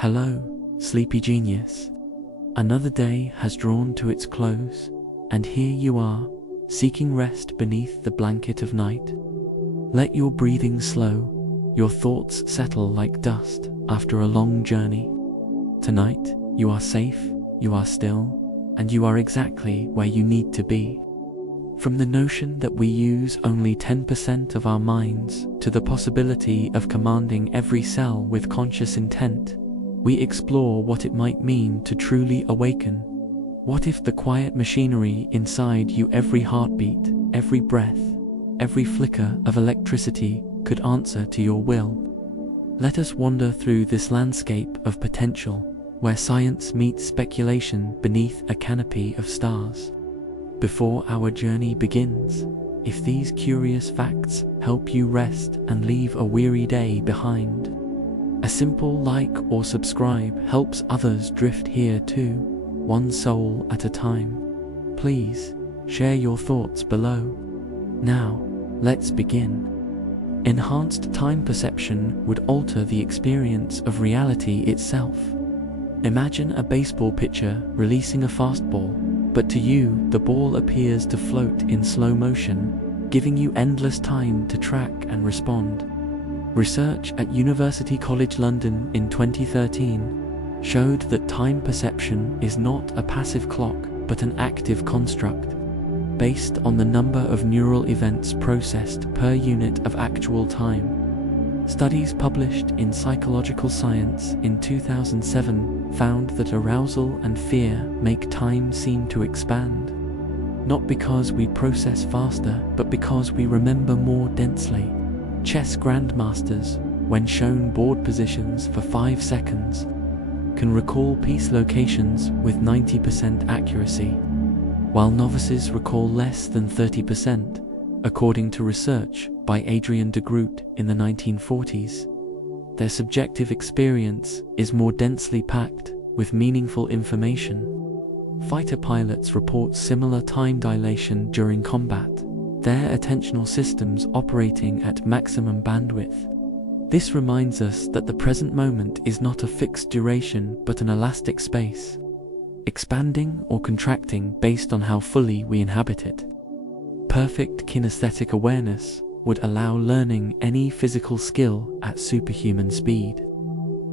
Hello, sleepy genius. Another day has drawn to its close, and here you are, seeking rest beneath the blanket of night. Let your breathing slow, your thoughts settle like dust after a long journey. Tonight, you are safe, you are still, and you are exactly where you need to be. From the notion that we use only 10% of our minds to the possibility of commanding every cell with conscious intent, we explore what it might mean to truly awaken. What if the quiet machinery inside you, every heartbeat, every breath, every flicker of electricity, could answer to your will? Let us wander through this landscape of potential, where science meets speculation beneath a canopy of stars. Before our journey begins, if these curious facts help you rest and leave a weary day behind, a simple like or subscribe helps others drift here too, one soul at a time. Please, share your thoughts below. Now, let's begin. Enhanced time perception would alter the experience of reality itself. Imagine a baseball pitcher releasing a fastball, but to you, the ball appears to float in slow motion, giving you endless time to track and respond. Research at University College London in 2013 showed that time perception is not a passive clock, but an active construct, based on the number of neural events processed per unit of actual time. Studies published in Psychological Science in 2007 found that arousal and fear make time seem to expand, not because we process faster, but because we remember more densely. Chess grandmasters, when shown board positions for 5 seconds, can recall piece locations with 90% accuracy, while novices recall less than 30%, according to research by Adrian de Groot in the 1940s. Their subjective experience is more densely packed with meaningful information. Fighter pilots report similar time dilation during combat, their attentional systems operating at maximum bandwidth. This reminds us that the present moment is not a fixed duration but an elastic space, expanding or contracting based on how fully we inhabit it. Perfect kinesthetic awareness would allow learning any physical skill at superhuman speed.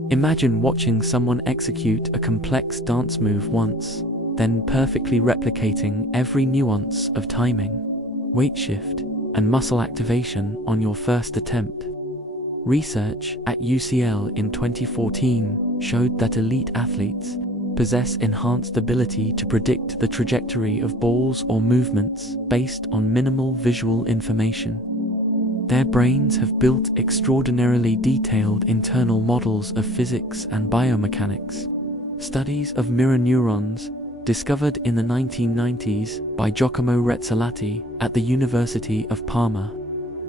Imagine watching someone execute a complex dance move once, then perfectly replicating every nuance of timing, weight shift, and muscle activation on your first attempt. Research at UCL in 2014 showed that elite athletes possess enhanced ability to predict the trajectory of balls or movements based on minimal visual information. Their brains have built extraordinarily detailed internal models of physics and biomechanics. Studies of mirror neurons, discovered in the 1990s by Giacomo Rezzolatti at the University of Parma,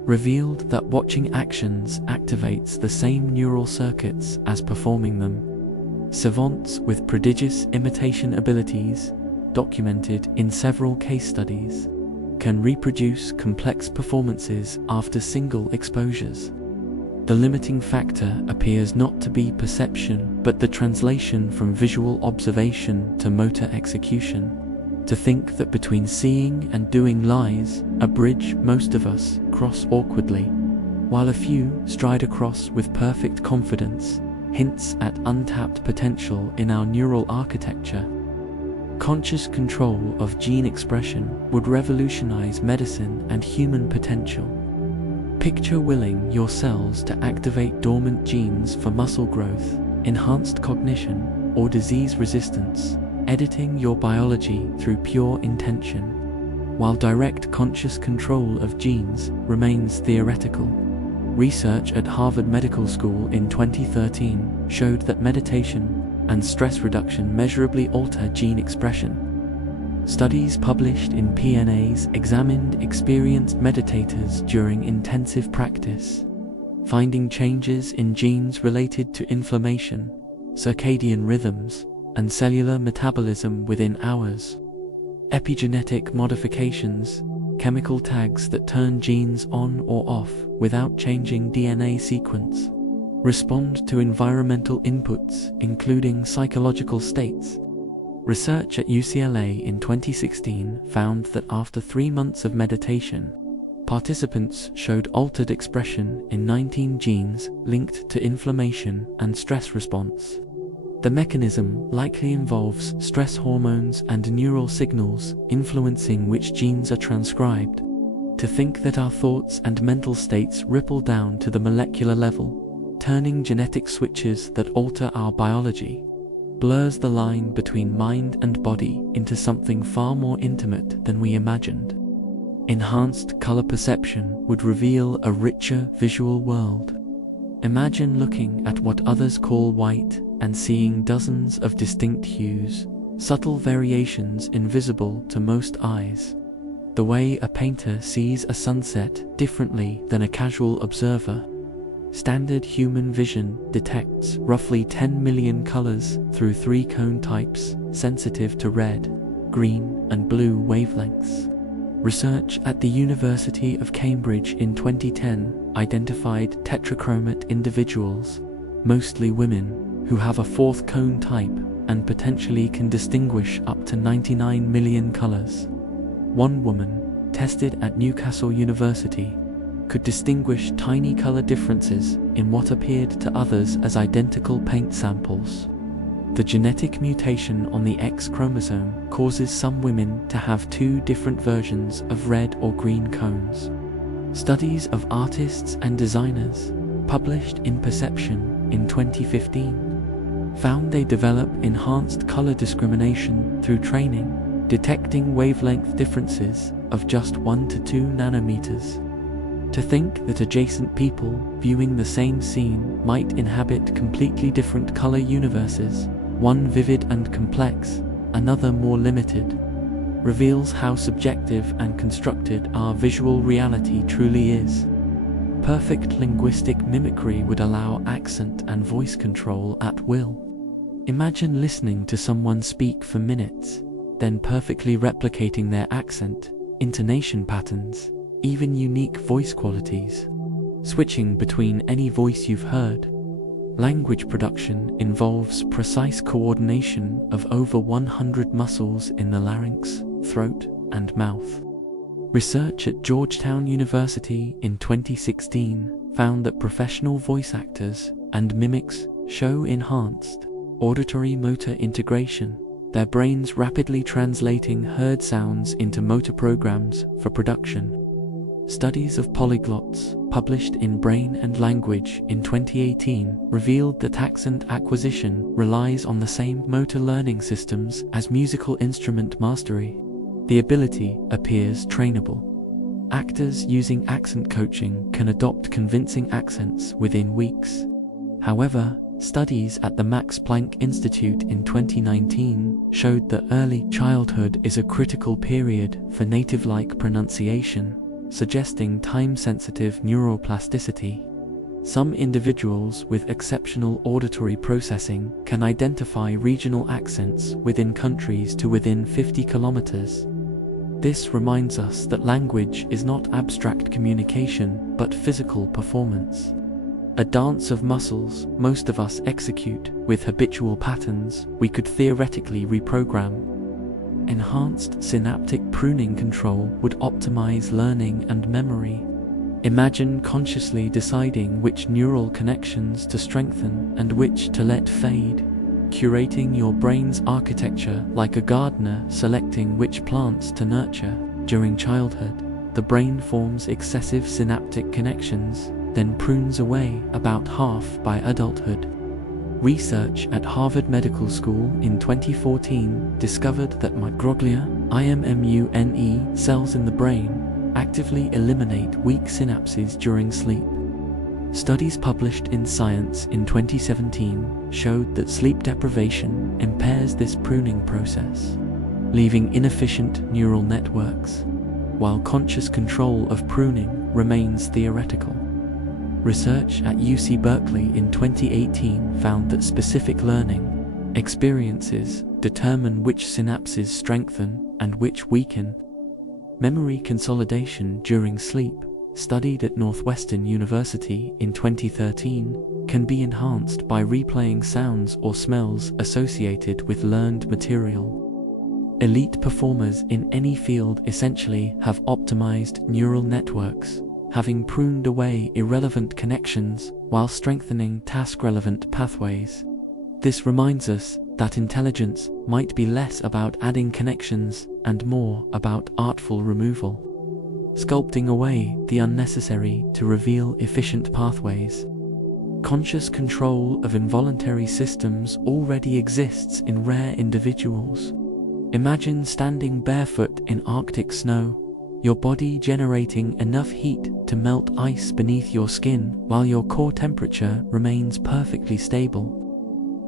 revealed that watching actions activates the same neural circuits as performing them. Savants with prodigious imitation abilities, documented in several case studies, can reproduce complex performances after single exposures. The limiting factor appears not to be perception, but the translation from visual observation to motor execution. To think that between seeing and doing lies a bridge most of us cross awkwardly, while a few stride across with perfect confidence, hints at untapped potential in our neural architecture. Conscious control of gene expression would revolutionize medicine and human potential. Picture willing your cells to activate dormant genes for muscle growth, enhanced cognition, or disease resistance, editing your biology through pure intention, while direct conscious control of genes remains theoretical. Research at Harvard Medical School in 2013 showed that meditation and stress reduction measurably alter gene expression. Studies published in PNAs examined experienced meditators during intensive practice, finding changes in genes related to inflammation, circadian rhythms, and cellular metabolism within hours. Epigenetic modifications, chemical tags that turn genes on or off without changing DNA sequence, respond to environmental inputs, including psychological states. Research at UCLA in 2016 found that after 3 months of meditation, participants showed altered expression in 19 genes linked to inflammation and stress response. The mechanism likely involves stress hormones and neural signals influencing which genes are transcribed. To think that our thoughts and mental states ripple down to the molecular level, turning genetic switches that alter our biology, blurs the line between mind and body into something far more intimate than we imagined. Enhanced color perception would reveal a richer visual world. Imagine looking at what others call white and seeing dozens of distinct hues, subtle variations invisible to most eyes. The way a painter sees a sunset differently than a casual observer. Standard human vision detects roughly 10 million colors through 3 cone types sensitive to red, green, and blue wavelengths. Research at the University of Cambridge in 2010 identified tetrachromate individuals, mostly women, who have a 4th cone type and potentially can distinguish up to 99 million colors. One woman, tested at Newcastle University, could distinguish tiny color differences in what appeared to others as identical paint samples. The genetic mutation on the X chromosome causes some women to have 2 different versions of red or green cones. Studies of artists and designers, published in Perception in 2015, found they develop enhanced color discrimination through training, detecting wavelength differences of just 1 to 2 nanometers. To think that adjacent people viewing the same scene might inhabit completely different color universes, one vivid and complex, another more limited, reveals how subjective and constructed our visual reality truly is. Perfect linguistic mimicry would allow accent and voice control at will. Imagine listening to someone speak for minutes, then perfectly replicating their accent, intonation patterns, even unique voice qualities, switching between any voice you've heard. Language production involves precise coordination of over 100 muscles in the larynx, throat, and mouth. Research at Georgetown University in 2016 found that professional voice actors and mimics show enhanced auditory motor integration, their brains rapidly translating heard sounds into motor programs for production. Studies of polyglots, published in Brain and Language in 2018, revealed that accent acquisition relies on the same motor learning systems as musical instrument mastery. The ability appears trainable. Actors using accent coaching can adopt convincing accents within weeks. However, studies at the Max Planck Institute in 2019 showed that early childhood is a critical period for native-like pronunciation, suggesting time-sensitive neuroplasticity. Some individuals with exceptional auditory processing can identify regional accents within countries to within 50 kilometers. This reminds us that language is not abstract communication, but physical performance. A dance of muscles most of us execute with habitual patterns we could theoretically reprogram. Enhanced synaptic pruning control would optimize learning and memory. Imagine consciously deciding which neural connections to strengthen and which to let fade, curating your brain's architecture like a gardener selecting which plants to nurture. During childhood, the brain forms excessive synaptic connections, then prunes away about half by adulthood. Research at Harvard Medical School in 2014 discovered that microglia, IMMUNE cells in the brain actively eliminate weak synapses during sleep. Studies published in Science in 2017 showed that sleep deprivation impairs this pruning process, leaving inefficient neural networks, while conscious control of pruning remains theoretical. Research at UC Berkeley in 2018 found that specific learning experiences determine which synapses strengthen and which weaken. Memory consolidation during sleep studied at Northwestern University in 2013, can be enhanced by replaying sounds or smells associated with learned material. Elite performers in any field essentially have optimized neural networks, having pruned away irrelevant connections while strengthening task-relevant pathways. This reminds us that intelligence might be less about adding connections and more about artful removal, sculpting away the unnecessary to reveal efficient pathways. Conscious control of involuntary systems already exists in rare individuals. Imagine standing barefoot in Arctic snow, your body generating enough heat to melt ice beneath your skin while your core temperature remains perfectly stable.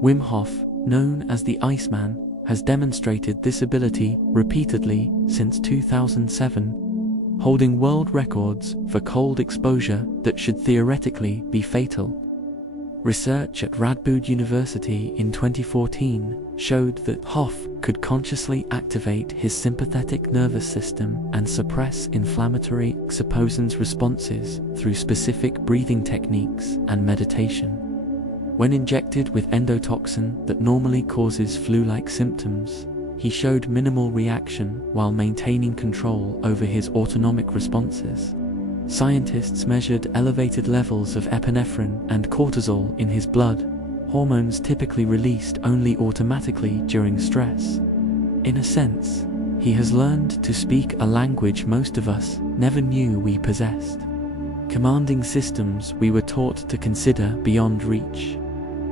Wim Hof, known as the Iceman, has demonstrated this ability repeatedly since 2007, holding world records for cold exposure that should theoretically be fatal. Research at Radboud University in 2014 showed that Hof could consciously activate his sympathetic nervous system and suppress inflammatory exoposins responses through specific breathing techniques and meditation. When injected with endotoxin that normally causes flu-like symptoms, he showed minimal reaction while maintaining control over his autonomic responses. Scientists measured elevated levels of epinephrine and cortisol in his blood, hormones typically released only automatically during stress. In a sense, he has learned to speak a language most of us never knew we possessed, commanding systems we were taught to consider beyond reach.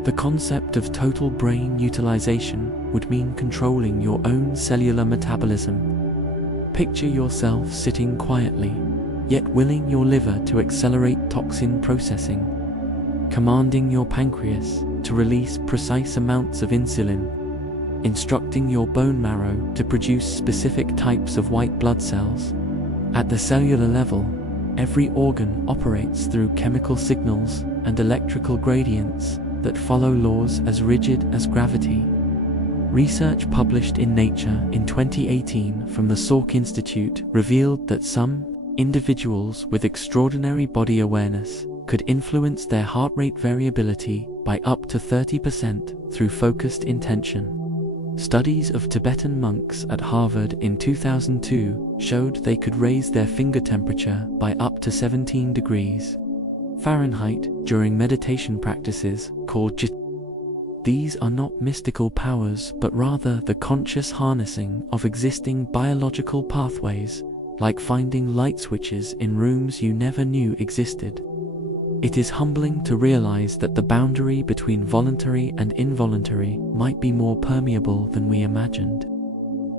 The concept of total brain utilization would mean controlling your own cellular metabolism. Picture yourself sitting quietly, yet willing your liver to accelerate toxin processing, commanding your pancreas to release precise amounts of insulin, instructing your bone marrow to produce specific types of white blood cells. At the cellular level, every organ operates through chemical signals and electrical gradients that follow laws as rigid as gravity. Research published in Nature in 2018 from the Salk Institute revealed that some individuals with extraordinary body awareness could influence their heart rate variability by up to 30% through focused intention. Studies of Tibetan monks at Harvard in 2002 showed they could raise their finger temperature by up to 17 degrees Fahrenheit during meditation practices called jit. These are not mystical powers, but rather the conscious harnessing of existing biological pathways, like finding light switches in rooms you never knew existed. It is humbling to realize that the boundary between voluntary and involuntary might be more permeable than we imagined.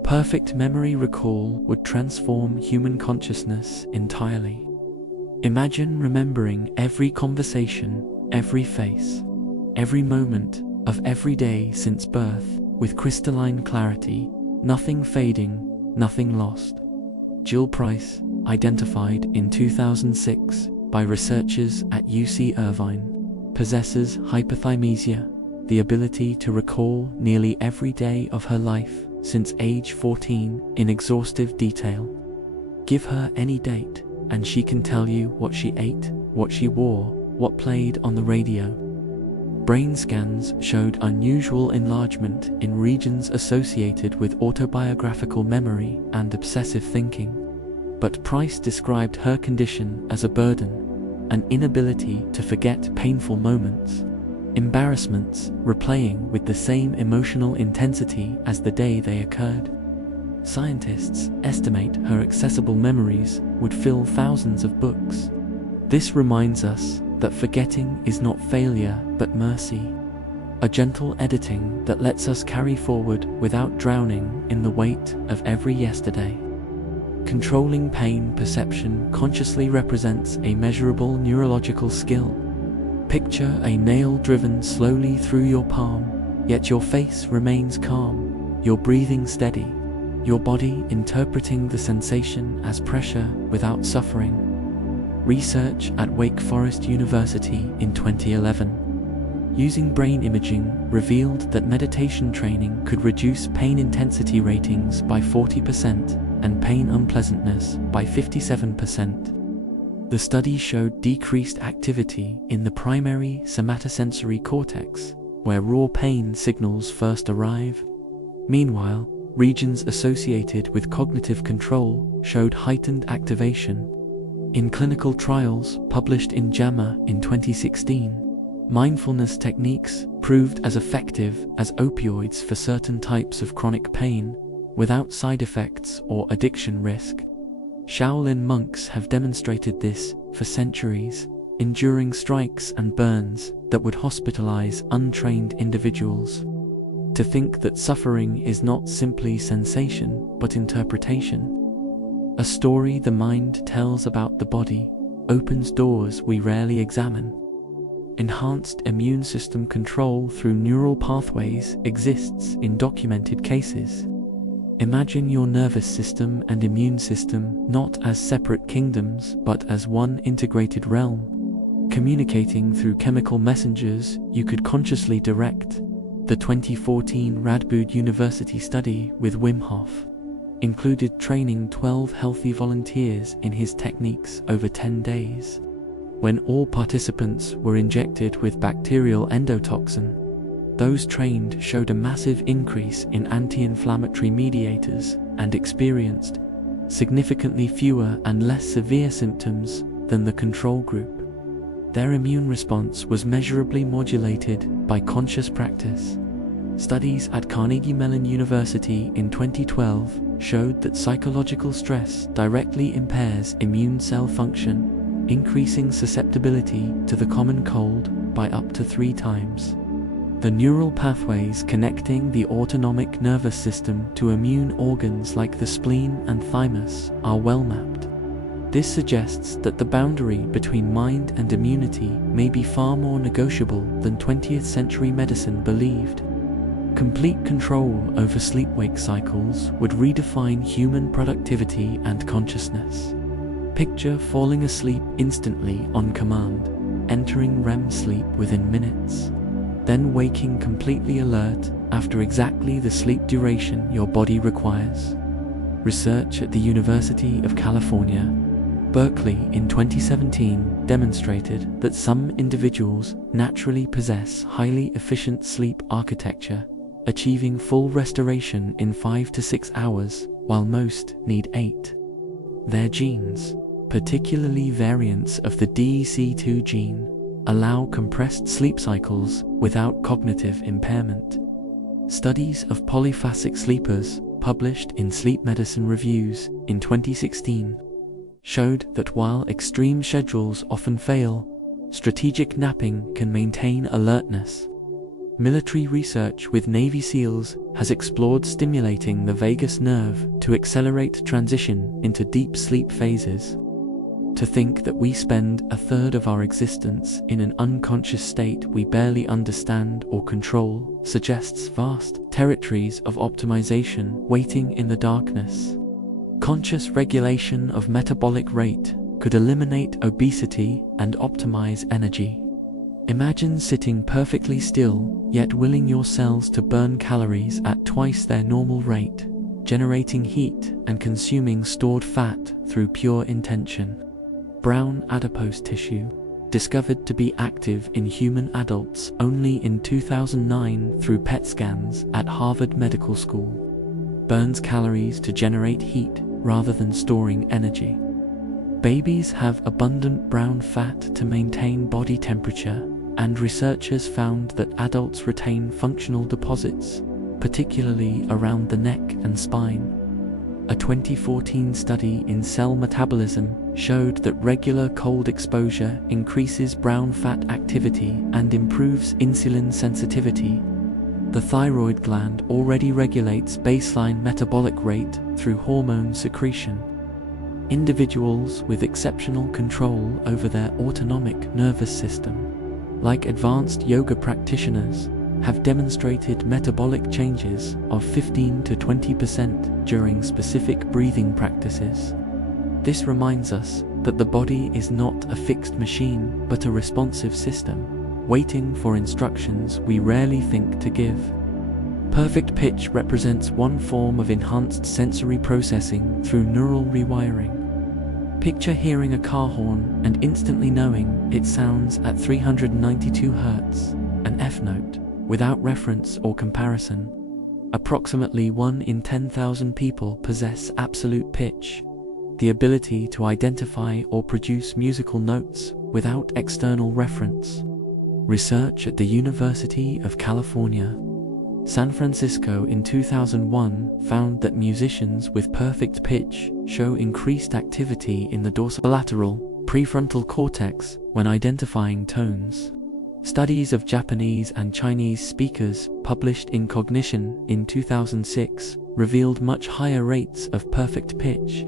Perfect memory recall would transform human consciousness entirely. Imagine remembering every conversation, every face, every moment of every day since birth with crystalline clarity, nothing fading, nothing lost. Jill Price, identified in 2006 by researchers at UC Irvine, possesses hypothymesia, the ability to recall nearly every day of her life since age 14 in exhaustive detail. Give her any date, and she can tell you what she ate, what she wore, what played on the radio. Brain scans showed unusual enlargement in regions associated with autobiographical memory and obsessive thinking. But Price described her condition as a burden, an inability to forget painful moments, embarrassments replaying with the same emotional intensity as the day they occurred. Scientists estimate her accessible memories would fill thousands of books. This reminds us that forgetting is not failure but mercy, a gentle editing that lets us carry forward without drowning in the weight of every yesterday. Controlling pain perception consciously represents a measurable neurological skill. Picture a nail driven slowly through your palm, yet your face remains calm, your breathing steady, your body interpreting the sensation as pressure without suffering. Research at Wake Forest University in 2011, using brain imaging, revealed that meditation training could reduce pain intensity ratings by 40% and pain unpleasantness by 57%. The study showed decreased activity in the primary somatosensory cortex, where raw pain signals first arrive. Meanwhile, regions associated with cognitive control showed heightened activation. In clinical trials published in JAMA in 2016, mindfulness techniques proved as effective as opioids for certain types of chronic pain, without side effects or addiction risk. Shaolin monks have demonstrated this for centuries, enduring strikes and burns that would hospitalize untrained individuals. To think that suffering is not simply sensation, but interpretation. A story the mind tells about the body opens doors we rarely examine. Enhanced immune system control through neural pathways exists in documented cases. Imagine your nervous system and immune system not as separate kingdoms, but as one integrated realm, communicating through chemical messengers you could consciously direct. The 2014 Radboud University study with Wim Hof included training 12 healthy volunteers in his techniques over 10 days. When all participants were injected with bacterial endotoxin, those trained showed a massive increase in anti-inflammatory mediators and experienced significantly fewer and less severe symptoms than the control group. Their immune response was measurably modulated by conscious practice. Studies at Carnegie Mellon University in 2012 showed that psychological stress directly impairs immune cell function, increasing susceptibility to the common cold by up to 3 times. The neural pathways connecting the autonomic nervous system to immune organs like the spleen and thymus are well mapped. This suggests that the boundary between mind and immunity may be far more negotiable than 20th century medicine believed. Complete control over sleep-wake cycles would redefine human productivity and consciousness. Picture falling asleep instantly on command, entering REM sleep within minutes, then waking completely alert after exactly the sleep duration your body requires. Research at the University of California, Berkeley in 2017 demonstrated that some individuals naturally possess highly efficient sleep architecture, achieving full restoration in 5 to 6 hours, while most need 8. Their genes, particularly variants of the DEC2 gene, allow compressed sleep cycles without cognitive impairment. Studies of polyphasic sleepers, published in Sleep Medicine Reviews in 2016, showed that while extreme schedules often fail, strategic napping can maintain alertness. Military research with Navy SEALs has explored stimulating the vagus nerve to accelerate transition into deep sleep phases. To think that we spend a third of our existence in an unconscious state we barely understand or control suggests vast territories of optimization waiting in the darkness. Conscious regulation of metabolic rate could eliminate obesity and optimize energy. Imagine sitting perfectly still, yet willing your cells to burn calories at twice their normal rate, generating heat and consuming stored fat through pure intention. Brown adipose tissue, discovered to be active in human adults only in 2009 through PET scans at Harvard Medical School, burns calories to generate heat rather than storing energy. Babies have abundant brown fat to maintain body temperature, and researchers found that adults retain functional deposits, particularly around the neck and spine. A 2014 study in Cell Metabolism showed that regular cold exposure increases brown fat activity and improves insulin sensitivity. The thyroid gland already regulates baseline metabolic rate through hormone secretion. Individuals with exceptional control over their autonomic nervous system, like advanced yoga practitioners, have demonstrated metabolic changes of 15 to 20% during specific breathing practices. This reminds us that the body is not a fixed machine but a responsive system, waiting for instructions we rarely think to give. Perfect pitch represents one form of enhanced sensory processing through neural rewiring. Picture hearing a car horn and instantly knowing it sounds at 392 Hz, an F note, without reference or comparison. Approximately 1 in 10,000 people possess absolute pitch, the ability to identify or produce musical notes without external reference. Research at the University of California, San Francisco in 2001 found that musicians with perfect pitch show increased activity in the dorsolateral prefrontal cortex when identifying tones. Studies of Japanese and Chinese speakers published in Cognition in 2006 revealed much higher rates of perfect pitch,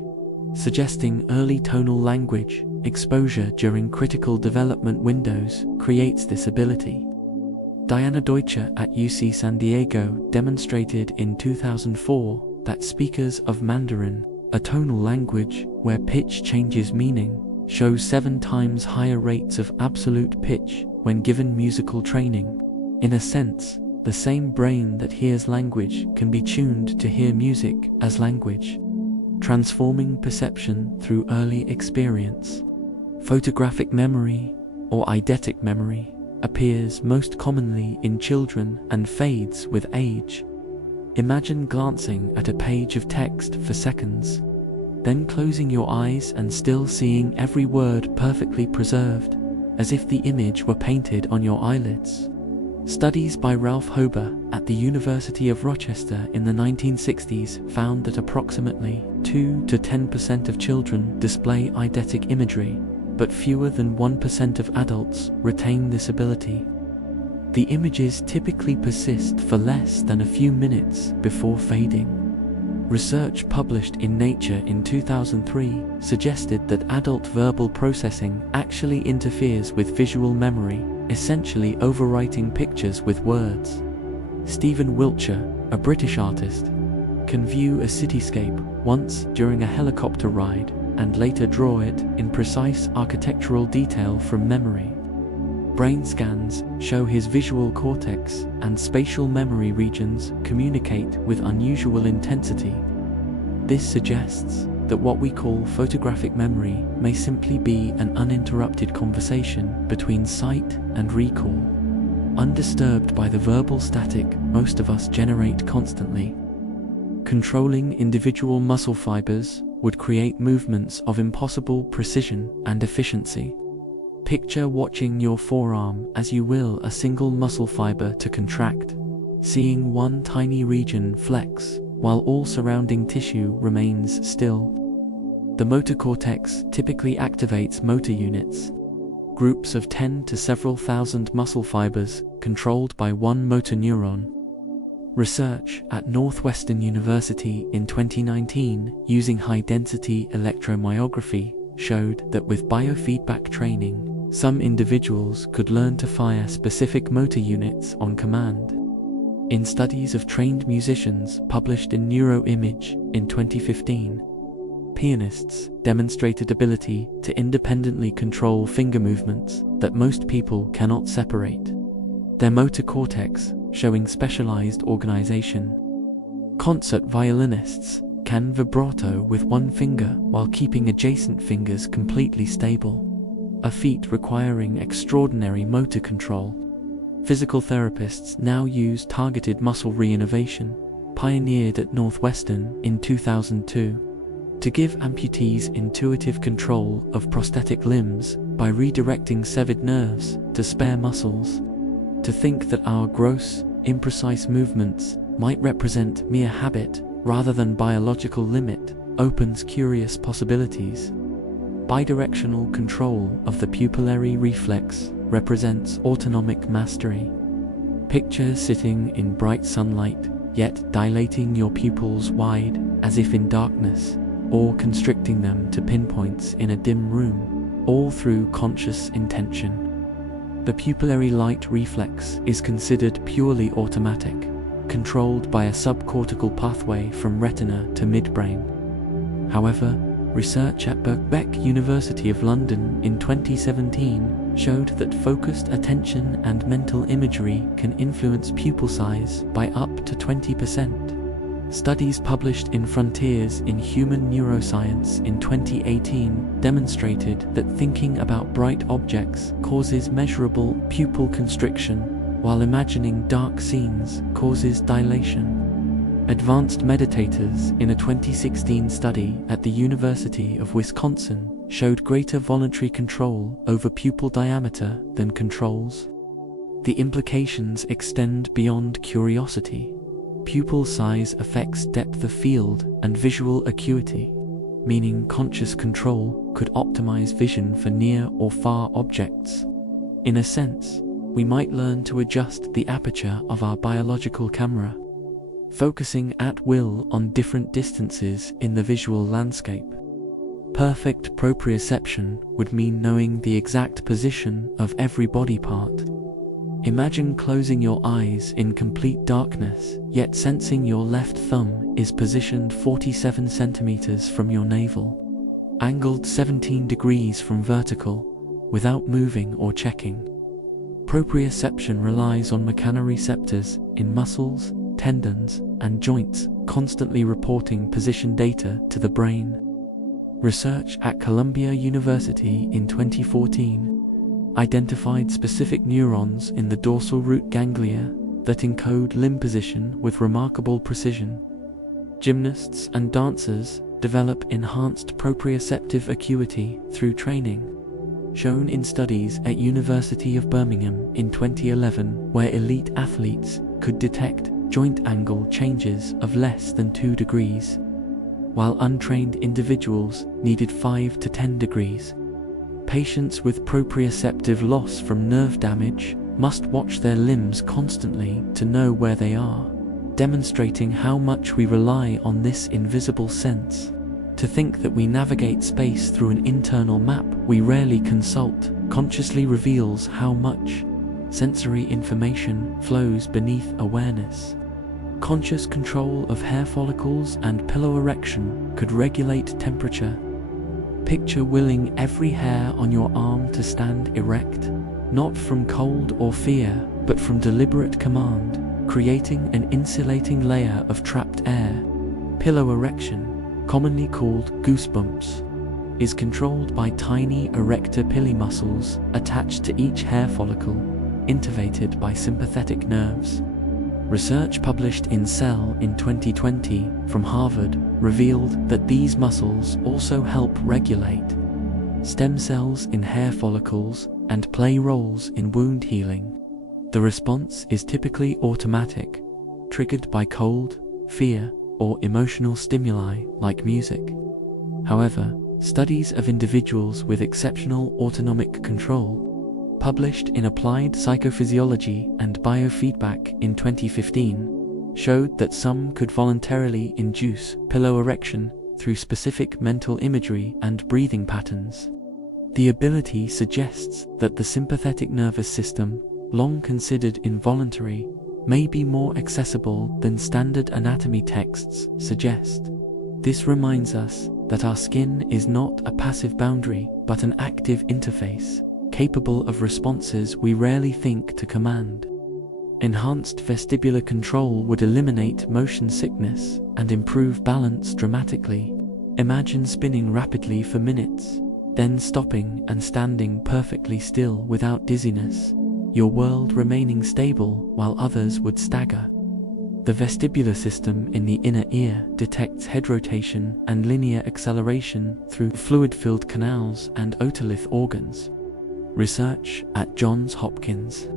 suggesting early tonal language exposure during critical development windows creates this ability. Diana Deutscher at UC San Diego demonstrated in 2004 that speakers of Mandarin, a tonal language where pitch changes meaning, show 7 times higher rates of absolute pitch when given musical training. In a sense, the same brain that hears language can be tuned to hear music as language, transforming perception through early experience. Photographic memory, or eidetic memory, appears most commonly in children and fades with age. Imagine glancing at a page of text for seconds, then closing your eyes and still seeing every word perfectly preserved, as if the image were painted on your eyelids. Studies by Ralph Hober at the University of Rochester in the 1960s found that approximately 2 to 10% of children display eidetic imagery, but fewer than 1% of adults retain this ability. The images typically persist for less than a few minutes before fading. Research published in Nature in 2003 suggested that adult verbal processing actually interferes with visual memory, essentially overwriting pictures with words. Stephen Wiltshire, a British artist, can view a cityscape once during a helicopter ride and later draw it in precise architectural detail from memory. Brain scans show his visual cortex and spatial memory regions communicate with unusual intensity. This suggests that what we call photographic memory may simply be an uninterrupted conversation between sight and recall, undisturbed by the verbal static most of us generate constantly. Controlling individual muscle fibers would create movements of impossible precision and efficiency. Picture watching your forearm as you will a single muscle fiber to contract, seeing one tiny region flex while all surrounding tissue remains still. The motor cortex typically activates motor units, groups of 10 to several thousand muscle fibers controlled by one motor neuron. Research at Northwestern University in 2019 using high-density electromyography showed that with biofeedback training, some individuals could learn to fire specific motor units on command. In studies of trained musicians published in Neuroimage in 2015, pianists demonstrated ability to independently control finger movements that most people cannot separate, their motor cortex showing specialized organization. Concert violinists can vibrato with one finger while keeping adjacent fingers completely stable, a feat requiring extraordinary motor control. Physical therapists now use targeted muscle reinnervation, pioneered at Northwestern in 2002, to give amputees intuitive control of prosthetic limbs by redirecting severed nerves to spare muscles. To think that our gross, imprecise movements might represent mere habit rather than biological limit opens curious possibilities. Bidirectional control of the pupillary reflex represents autonomic mastery. Picture sitting in bright sunlight, yet dilating your pupils wide as if in darkness, or constricting them to pinpoints in a dim room, all through conscious intention. The pupillary light reflex is considered purely automatic, controlled by a subcortical pathway from retina to midbrain. However, research at Birkbeck University of London in 2017 showed that focused attention and mental imagery can influence pupil size by up to 20%. Studies published in Frontiers in Human Neuroscience in 2018 demonstrated that thinking about bright objects causes measurable pupil constriction, while imagining dark scenes causes dilation. Advanced meditators in a 2016 study at the University of Wisconsin showed greater voluntary control over pupil diameter than controls. The implications extend beyond curiosity. Pupil size affects depth of field and visual acuity, meaning conscious control could optimize vision for near or far objects. In a sense, we might learn to adjust the aperture of our biological camera, focusing at will on different distances in the visual landscape. Perfect proprioception would mean knowing the exact position of every body part. Imagine closing your eyes in complete darkness, yet sensing your left thumb is positioned 47 centimeters from your navel, angled 17 degrees from vertical, without moving or checking. Proprioception relies on mechanoreceptors in muscles, tendons, and joints constantly reporting position data to the brain. Research at Columbia University in 2014 identified specific neurons in the dorsal root ganglia that encode limb position with remarkable precision. Gymnasts and dancers develop enhanced proprioceptive acuity through training, shown in studies at University of Birmingham in 2011, where elite athletes could detect joint angle changes of less than 2 degrees, while untrained individuals needed 5 to 10 degrees. Patients with proprioceptive loss from nerve damage must watch their limbs constantly to know where they are, demonstrating how much we rely on this invisible sense. To think that we navigate space through an internal map we rarely consult consciously reveals how much sensory information flows beneath awareness. Conscious control of hair follicles and pillow erection could regulate temperature. Picture willing every hair on your arm to stand erect, not from cold or fear, but from deliberate command, creating an insulating layer of trapped air. Pillow erection, commonly called goosebumps, is controlled by tiny erector pili muscles attached to each hair follicle, innervated by sympathetic nerves. Research published in Cell in 2020 from Harvard revealed that these muscles also help regulate stem cells in hair follicles and play roles in wound healing. The response is typically automatic, triggered by cold, fear, or emotional stimuli like music. However, studies of individuals with exceptional autonomic control, published in Applied Psychophysiology and Biofeedback in 2015, showed that some could voluntarily induce pillow erection through specific mental imagery and breathing patterns. The ability suggests that the sympathetic nervous system, long considered involuntary, may be more accessible than standard anatomy texts suggest. This reminds us that our skin is not a passive boundary, but an active interface, capable of responses we rarely think to command. Enhanced vestibular control would eliminate motion sickness and improve balance dramatically. Imagine spinning rapidly for minutes, then stopping and standing perfectly still without dizziness, your world remaining stable while others would stagger. The vestibular system in the inner ear detects head rotation and linear acceleration through fluid-filled canals and otolith organs. Research at Johns Hopkins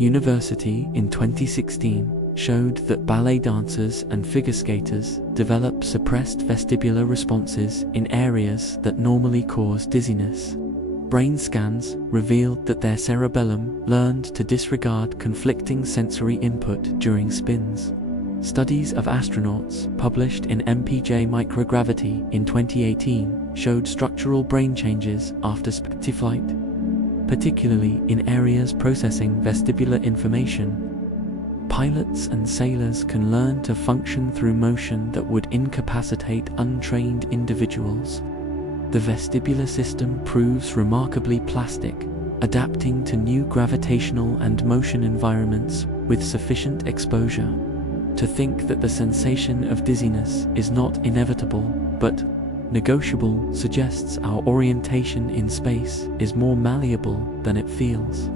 University in 2016 showed that ballet dancers and figure skaters develop suppressed vestibular responses in areas that normally cause dizziness. Brain scans revealed that their cerebellum learned to disregard conflicting sensory input during spins. Studies of astronauts published in MPJ Microgravity in 2018 showed structural brain changes after spaceflight, particularly in areas processing vestibular information. Pilots and sailors can learn to function through motion that would incapacitate untrained individuals. The vestibular system proves remarkably plastic, adapting to new gravitational and motion environments with sufficient exposure. To think that the sensation of dizziness is not inevitable, but negotiable, suggests our orientation in space is more malleable than it feels.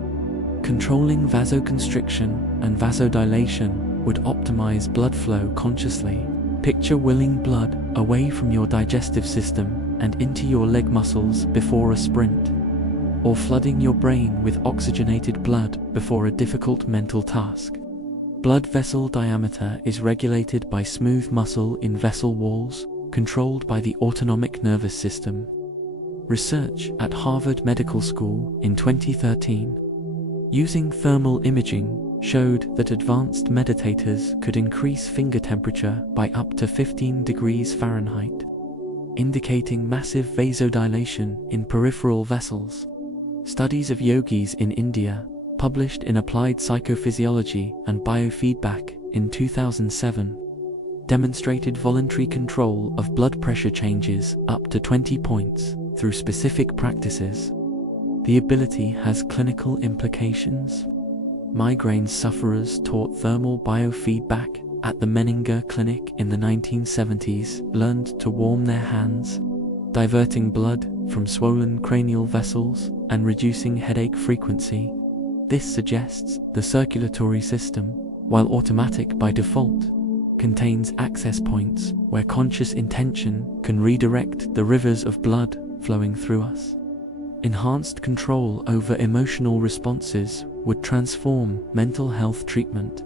Controlling vasoconstriction and vasodilation would optimize blood flow consciously. Picture willing blood away from your digestive system and into your leg muscles before a sprint, or flooding your brain with oxygenated blood before a difficult mental task. Blood vessel diameter is regulated by smooth muscle in vessel walls, controlled by the autonomic nervous system. Research at Harvard Medical School in 2013, using thermal imaging, showed that advanced meditators could increase finger temperature by up to 15 degrees Fahrenheit, indicating massive vasodilation in peripheral vessels. Studies of yogis in India, published in Applied Psychophysiology and Biofeedback in 2007, demonstrated voluntary control of blood pressure changes up to 20 points through specific practices. The ability has clinical implications. Migraine sufferers taught thermal biofeedback at the Menninger Clinic in the 1970s learned to warm their hands, diverting blood from swollen cranial vessels and reducing headache frequency. This suggests the circulatory system, while automatic by default, contains access points where conscious intention can redirect the rivers of blood flowing through us. Enhanced control over emotional responses would transform mental health treatment.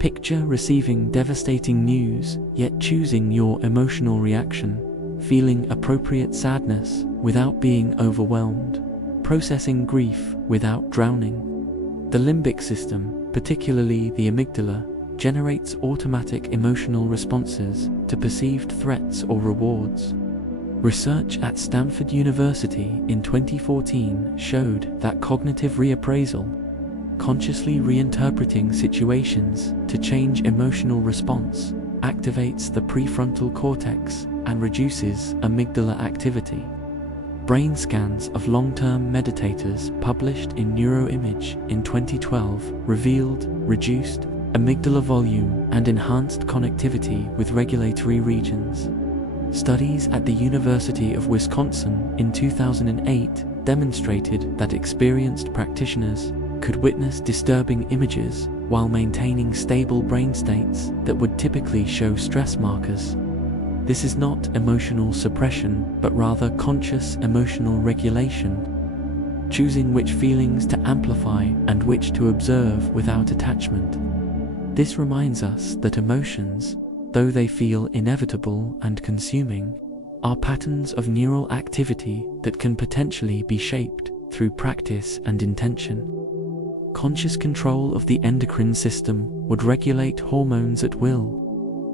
Picture receiving devastating news, yet choosing your emotional reaction, feeling appropriate sadness without being overwhelmed, processing grief without drowning. The limbic system, particularly the amygdala, generates automatic emotional responses to perceived threats or rewards. Research at Stanford University in 2014 showed that cognitive reappraisal, consciously reinterpreting situations to change emotional response, activates the prefrontal cortex and reduces amygdala activity. Brain scans of long-term meditators published in Neuroimage in 2012 revealed reduced amygdala volume and enhanced connectivity with regulatory regions. Studies at the University of Wisconsin in 2008 demonstrated that experienced practitioners could witness disturbing images while maintaining stable brain states that would typically show stress markers. This is not emotional suppression, but rather conscious emotional regulation, choosing which feelings to amplify and which to observe without attachment. This reminds us that emotions, though they feel inevitable and consuming, are patterns of neural activity that can potentially be shaped through practice and intention. Conscious control of the endocrine system would regulate hormones at will.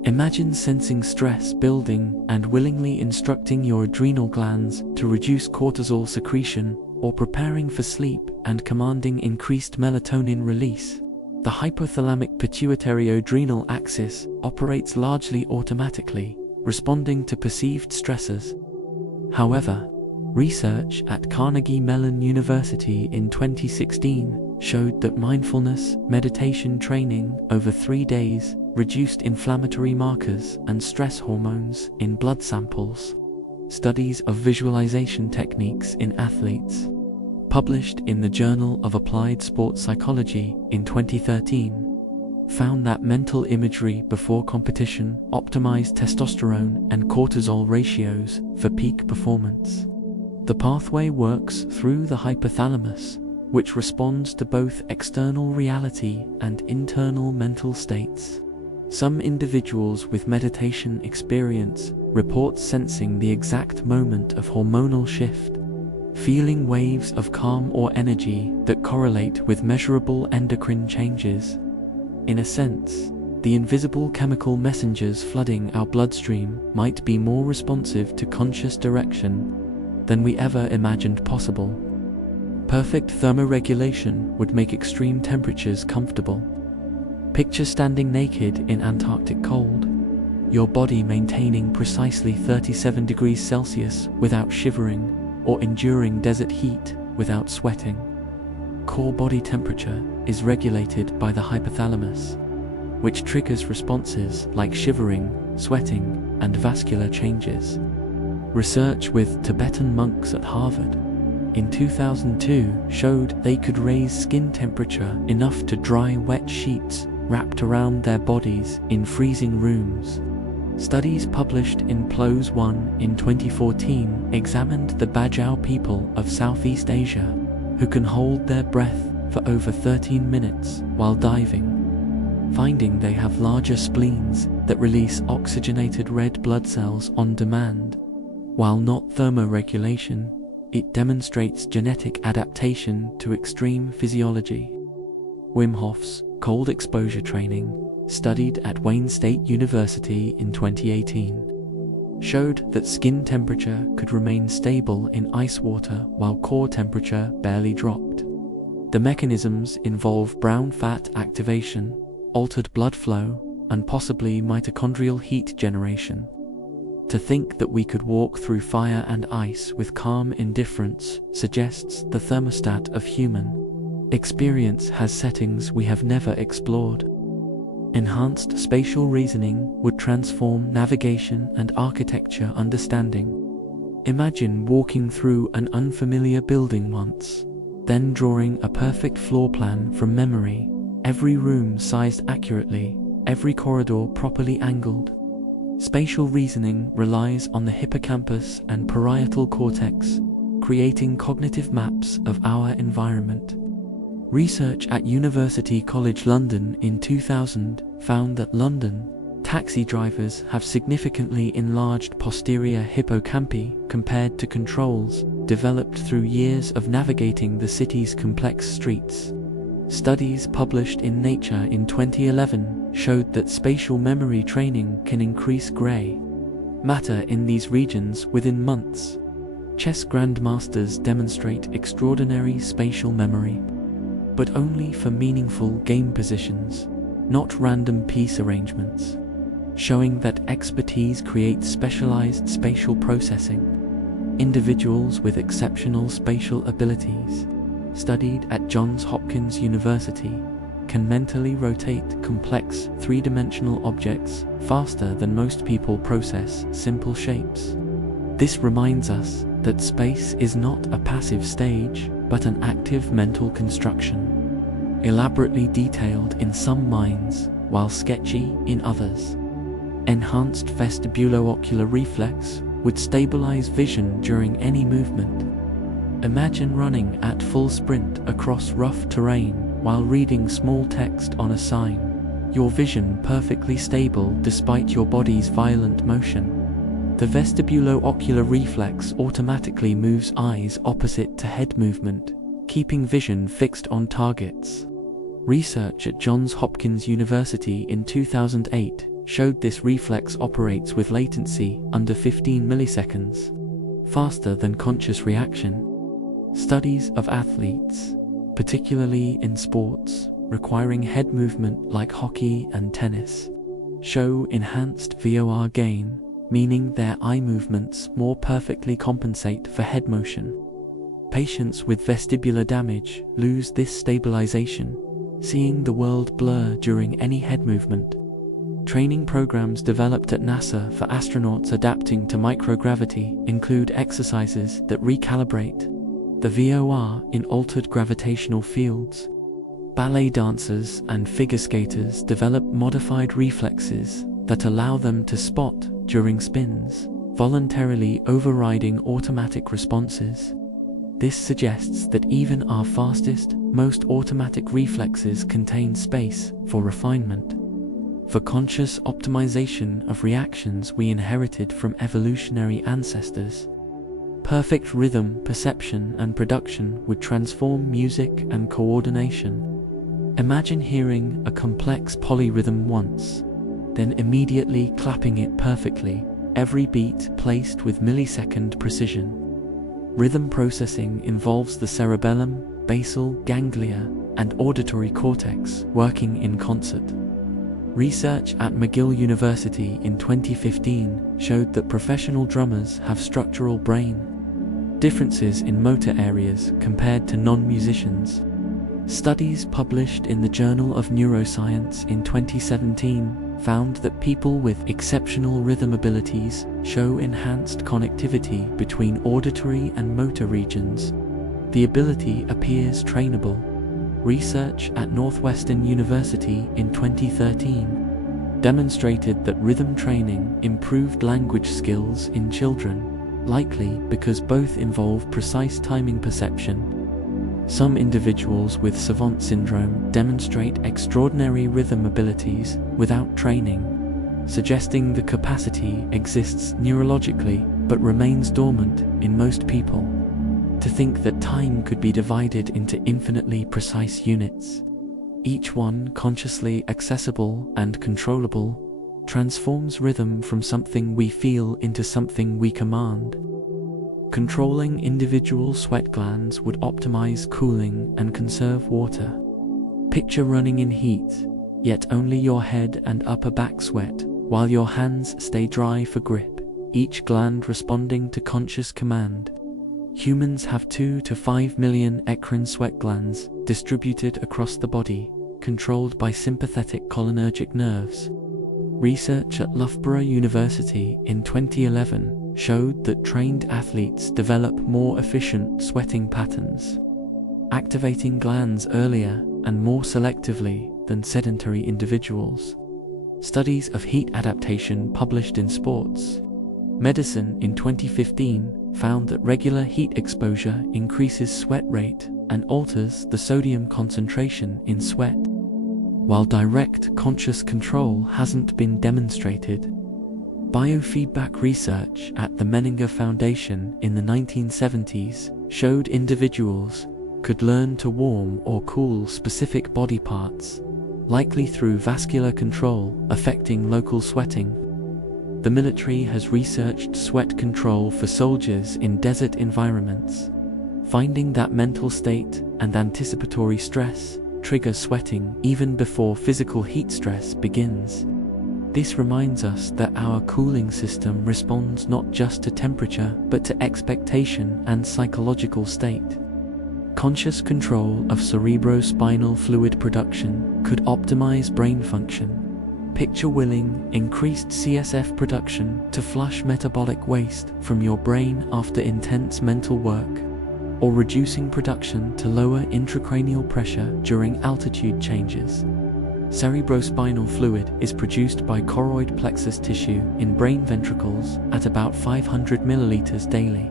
Imagine sensing stress building and willingly instructing your adrenal glands to reduce cortisol secretion, or preparing for sleep and commanding increased melatonin release. The hypothalamic pituitary-adrenal axis operates largely automatically, responding to perceived stressors. However, research at Carnegie Mellon University in 2016 showed that mindfulness meditation training over 3 days reduced inflammatory markers and stress hormones in blood samples. Studies of visualization techniques in athletes, published in the Journal of Applied Sports Psychology in 2013, found that mental imagery before competition optimized testosterone and cortisol ratios for peak performance. The pathway works through the hypothalamus, which responds to both external reality and internal mental states. Some individuals with meditation experience report sensing the exact moment of hormonal shift, feeling waves of calm or energy that correlate with measurable endocrine changes. In a sense, the invisible chemical messengers flooding our bloodstream might be more responsive to conscious direction than we ever imagined possible. Perfect thermoregulation would make extreme temperatures comfortable. Picture standing naked in Antarctic cold, your body maintaining precisely 37 degrees Celsius without shivering, or enduring desert heat without sweating. Core body temperature is regulated by the hypothalamus. which triggers responses like shivering, sweating, and vascular changes. Research with Tibetan monks at Harvard in 2002 showed they could raise skin temperature enough to dry wet sheets wrapped around their bodies in freezing rooms. Studies published in PLOS One in 2014 examined the Bajau people of Southeast Asia, who can hold their breath for over 13 minutes while diving, finding they have larger spleens that release oxygenated red blood cells on demand. While not thermoregulation, it demonstrates genetic adaptation to extreme physiology. Wim Hof's cold exposure training, studied at Wayne State University in 2018, showed that skin temperature could remain stable in ice water while core temperature barely dropped. The mechanisms involve brown fat activation, altered blood flow, and possibly mitochondrial heat generation. To think that we could walk through fire and ice with calm indifference suggests the thermostat of human experience has settings we have never explored. Enhanced spatial reasoning would transform navigation and architecture understanding. Imagine walking through an unfamiliar building once, then drawing a perfect floor plan from memory, every room sized accurately, every corridor properly angled. Spatial reasoning relies on the hippocampus and parietal cortex, creating cognitive maps of our environment. Research at University College London in 2000 found that London taxi drivers have significantly enlarged posterior hippocampi compared to controls developed through years of navigating the city's complex streets. Studies published in Nature in 2011 showed that spatial memory training can increase grey matter in these regions within months. Chess grandmasters demonstrate extraordinary spatial memory, but only for meaningful game positions, not random piece arrangements, showing that expertise creates specialized spatial processing. Individuals with exceptional spatial abilities, studied at Johns Hopkins University, can mentally rotate complex three-dimensional objects faster than most people process simple shapes. This reminds us that space is not a passive stage, but an active mental construction, elaborately detailed in some minds, while sketchy in others. Enhanced vestibulo-ocular reflex would stabilize vision during any movement. Imagine running at full sprint across rough terrain while reading small text on a sign, your vision perfectly stable despite your body's violent motion. The vestibulo-ocular reflex automatically moves eyes opposite to head movement, keeping vision fixed on targets. Research at Johns Hopkins University in 2008 showed this reflex operates with latency under 15 milliseconds, faster than conscious reaction. Studies of athletes, particularly in sports requiring head movement like hockey and tennis, show enhanced VOR gain, meaning their eye movements more perfectly compensate for head motion. Patients with vestibular damage lose this stabilization, seeing the world blur during any head movement. Training programs developed at NASA for astronauts adapting to microgravity include exercises that recalibrate the VOR in altered gravitational fields. Ballet dancers and figure skaters develop modified reflexes that allow them to spot during spins, voluntarily overriding automatic responses. This suggests that even our fastest, most automatic reflexes contain space for refinement, for conscious optimization of reactions we inherited from evolutionary ancestors. Perfect rhythm perception and production would transform music and coordination. Imagine hearing a complex polyrhythm once, then immediately clapping it perfectly, every beat placed with millisecond precision. Rhythm processing involves the cerebellum, basal ganglia, and auditory cortex working in concert. Research at McGill University in 2015 showed that professional drummers have structural brain differences in motor areas compared to non-musicians. Studies published in the Journal of Neuroscience in 2017 found that people with exceptional rhythm abilities show enhanced connectivity between auditory and motor regions. The ability appears trainable. Research at Northwestern University in 2013 demonstrated that rhythm training improved language skills in children, likely because both involve precise timing perception. Some individuals with savant syndrome demonstrate extraordinary rhythm abilities without training, suggesting the capacity exists neurologically but remains dormant in most people. To think that time could be divided into infinitely precise units, each one consciously accessible and controllable, transforms rhythm from something we feel into something we command. Controlling individual sweat glands would optimize cooling and conserve water. Picture running in heat, yet only your head and upper back sweat, while your hands stay dry for grip, each gland responding to conscious command. Humans have 2 to 5 million eccrine sweat glands distributed across the body, controlled by sympathetic cholinergic nerves. Research at Loughborough University in 2011 showed that trained athletes develop more efficient sweating patterns, activating glands earlier and more selectively than sedentary individuals. Studies of heat adaptation published in Sports Medicine in 2015 found that regular heat exposure increases sweat rate and alters the sodium concentration in sweat. While direct conscious control hasn't been demonstrated, biofeedback research at the Menninger Foundation in the 1970s showed individuals could learn to warm or cool specific body parts, likely through vascular control affecting local sweating. The military has researched sweat control for soldiers in desert environments, finding that mental state and anticipatory stress trigger sweating even before physical heat stress begins. This reminds us that our cooling system responds not just to temperature but to expectation and psychological state. Conscious control of cerebrospinal fluid production could optimize brain function. Picture willing increased CSF production to flush metabolic waste from your brain after intense mental work, or reducing production to lower intracranial pressure during altitude changes. Cerebrospinal fluid is produced by choroid plexus tissue in brain ventricles at about 500 milliliters daily.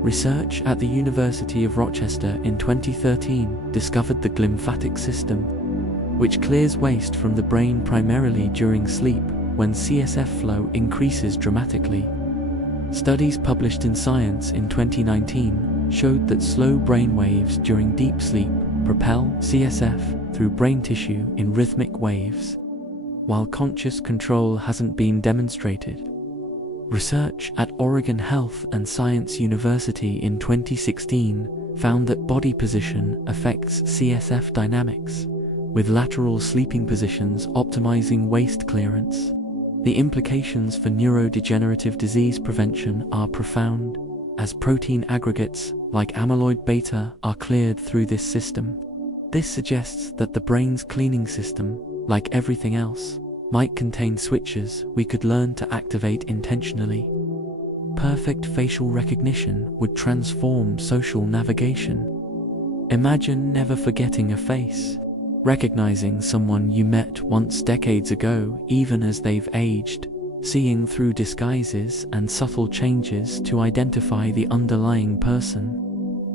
Research at the University of Rochester in 2013 discovered the glymphatic system, which clears waste from the brain primarily during sleep when CSF flow increases dramatically. Studies published in Science in 2019 showed that slow brain waves during deep sleep propel CSF through brain tissue in rhythmic waves, while conscious control hasn't been demonstrated. Research at Oregon Health and Science University in 2016 found that body position affects CSF dynamics, with lateral sleeping positions optimizing waste clearance. The implications for neurodegenerative disease prevention are profound, as protein aggregates like amyloid beta are cleared through this system. This suggests that the brain's cleaning system, like everything else, might contain switches we could learn to activate intentionally. Perfect facial recognition would transform social navigation. Imagine never forgetting a face, recognizing someone you met once decades ago even as they've aged, seeing through disguises and subtle changes to identify the underlying person.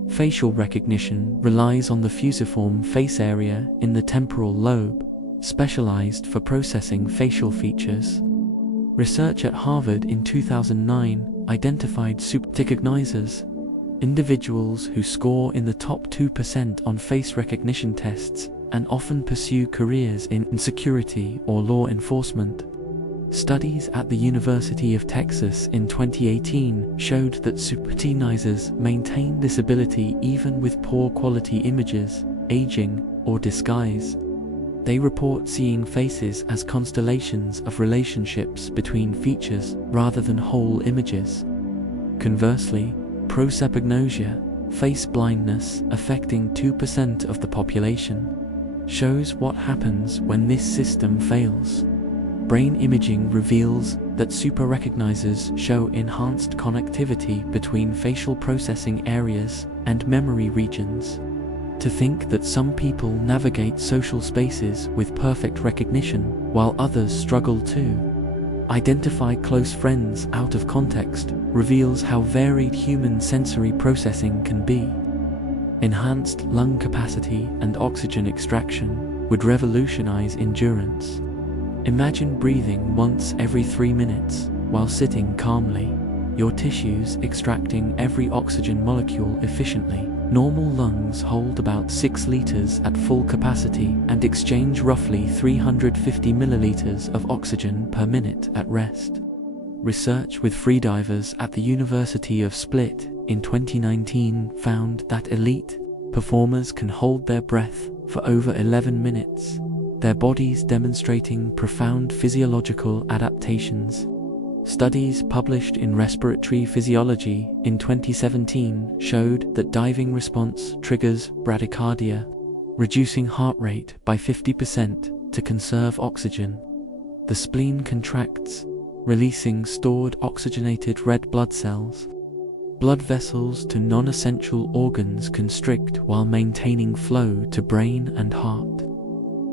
Facial recognition relies on the fusiform face area in the temporal lobe, specialized for processing facial features. Research at Harvard in 2009 identified superticognizers, individuals who score in the top 2% on face recognition tests and often pursue careers in security or law enforcement. Studies at the University of Texas in 2018 showed that superticognizers maintain this ability even with poor quality images, aging, or disguise. They report seeing faces as constellations of relationships between features rather than whole images. Conversely, prosopagnosia, face blindness affecting 2% of the population, shows what happens when this system fails. Brain imaging reveals that super-recognizers show enhanced connectivity between facial processing areas and memory regions. To think that some people navigate social spaces with perfect recognition while others struggle to identify close friends out of context reveals how varied human sensory processing can be. Enhanced lung capacity and oxygen extraction would revolutionize endurance. Imagine breathing once every 3 minutes while sitting calmly, your tissues extracting every oxygen molecule efficiently. Normal lungs hold about 6 liters at full capacity and exchange roughly 350 milliliters of oxygen per minute at rest. Research with freedivers at the University of Split in 2019 found that elite performers can hold their breath for over 11 minutes, their bodies demonstrating profound physiological adaptations. Studies published in Respiratory Physiology in 2017 showed that diving response triggers bradycardia, reducing heart rate by 50% to conserve oxygen. The spleen contracts, releasing stored oxygenated red blood cells. Blood vessels to non-essential organs constrict while maintaining flow to brain and heart.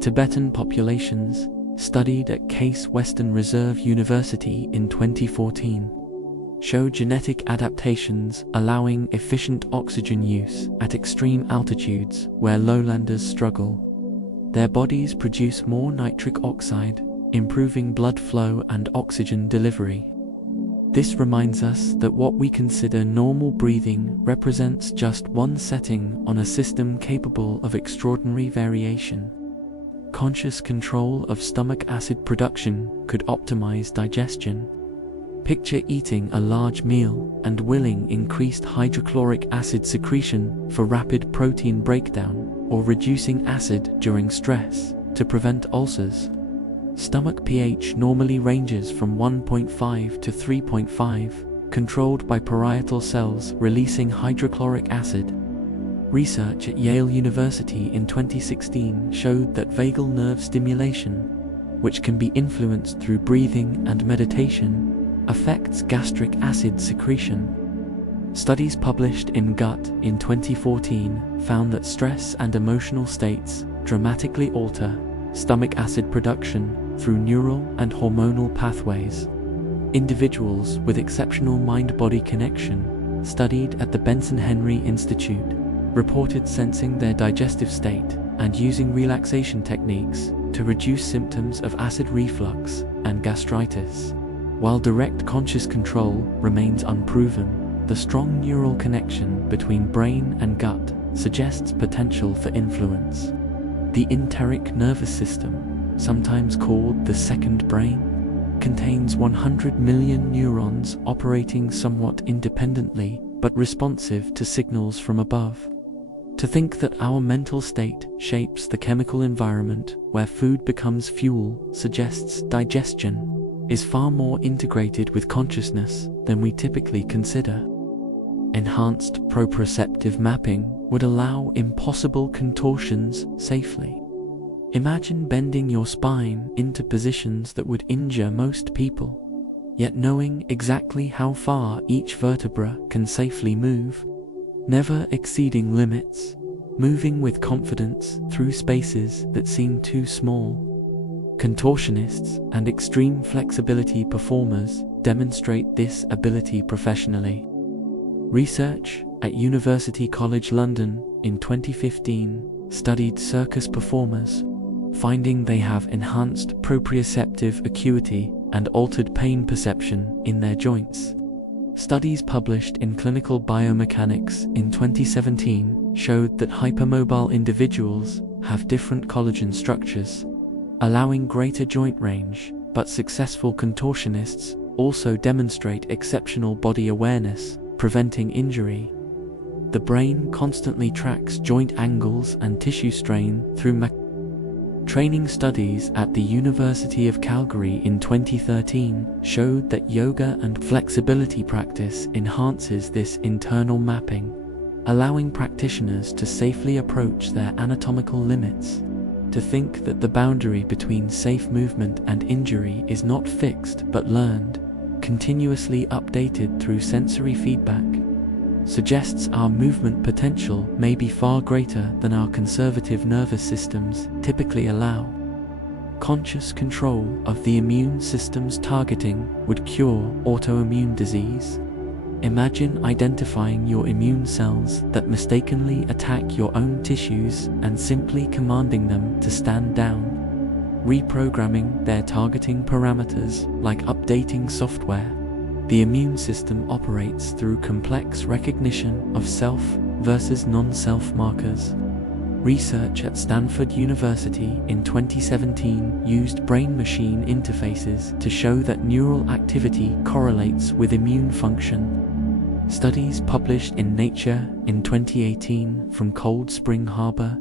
Tibetan populations, studied at Case Western Reserve University in 2014, show genetic adaptations allowing efficient oxygen use at extreme altitudes where lowlanders struggle. Their bodies produce more nitric oxide, improving blood flow and oxygen delivery. This reminds us that what we consider normal breathing represents just one setting on a system capable of extraordinary variation. Conscious control of stomach acid production could optimize digestion. Picture eating a large meal and willing increased hydrochloric acid secretion for rapid protein breakdown, or reducing acid during stress to prevent ulcers. Stomach pH normally ranges from 1.5 to 3.5, controlled by parietal cells releasing hydrochloric acid. Research at Yale University in 2016 showed that vagal nerve stimulation, which can be influenced through breathing and meditation, affects gastric acid secretion. Studies published in Gut in 2014 found that stress and emotional states dramatically alter stomach acid production through neural and hormonal pathways. Individuals with exceptional mind-body connection, studied at the Benson Henry Institute, reported sensing their digestive state and using relaxation techniques to reduce symptoms of acid reflux and gastritis. While direct conscious control remains unproven, the strong neural connection between brain and gut suggests potential for influence. The enteric nervous system, sometimes called the second brain, contains 100 million neurons operating somewhat independently but responsive to signals from above. To think that our mental state shapes the chemical environment where food becomes fuel suggests digestion is far more integrated with consciousness than we typically consider. Enhanced proprioceptive mapping would allow impossible contortions safely. Imagine bending your spine into positions that would injure most people, yet knowing exactly how far each vertebra can safely move, never exceeding limits, moving with confidence through spaces that seem too small. Contortionists and extreme flexibility performers demonstrate this ability professionally. Research at University College London in 2015 studied circus performers, finding they have enhanced proprioceptive acuity and altered pain perception in their joints. Studies published in Clinical Biomechanics in 2017 showed that hypermobile individuals have different collagen structures, allowing greater joint range, but successful contortionists also demonstrate exceptional body awareness, preventing injury. The brain constantly tracks joint angles and tissue strain through training. Studies at the University of Calgary in 2013 showed that yoga and flexibility practice enhances this internal mapping. allowing practitioners to safely approach their anatomical limits. To think that the boundary between safe movement and injury is not fixed but learned, continuously updated through sensory feedback, suggests our movement potential may be far greater than our conservative nervous systems typically allow. Conscious control of the immune system's targeting would cure autoimmune disease. Imagine identifying your immune cells that mistakenly attack your own tissues and simply commanding them to stand down, reprogramming their targeting parameters like updating software. The immune system operates through complex recognition of self versus non-self markers. Research at Stanford University in 2017 used brain-machine interfaces to show that neural activity correlates with immune function. Studies published in Nature in 2018 from Cold Spring Harbor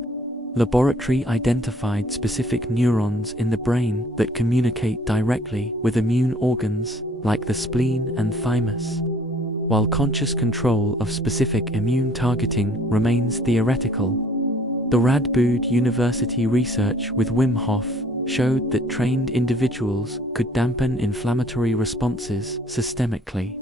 Laboratory identified specific neurons in the brain that communicate directly with immune organs like the spleen and thymus. While conscious control of specific immune targeting remains theoretical, the Radboud University research with Wim Hof showed that trained individuals could dampen inflammatory responses systemically.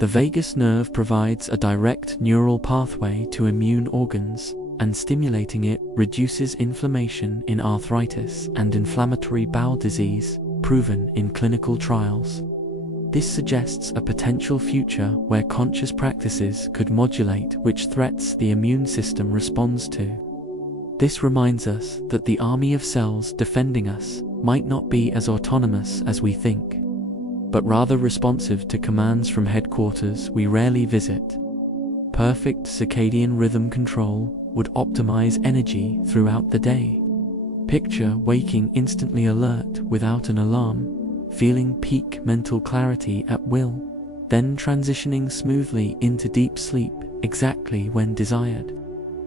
The vagus nerve provides a direct neural pathway to immune organs, and stimulating it reduces inflammation in arthritis and inflammatory bowel disease, proven in clinical trials. This suggests a potential future where conscious practices could modulate which threats the immune system responds to. This reminds us that the army of cells defending us might not be as autonomous as we think, but rather responsive to commands from headquarters we rarely visit. Perfect circadian rhythm control would optimize energy throughout the day. Picture waking instantly alert without an alarm, feeling peak mental clarity at will, then transitioning smoothly into deep sleep exactly when desired.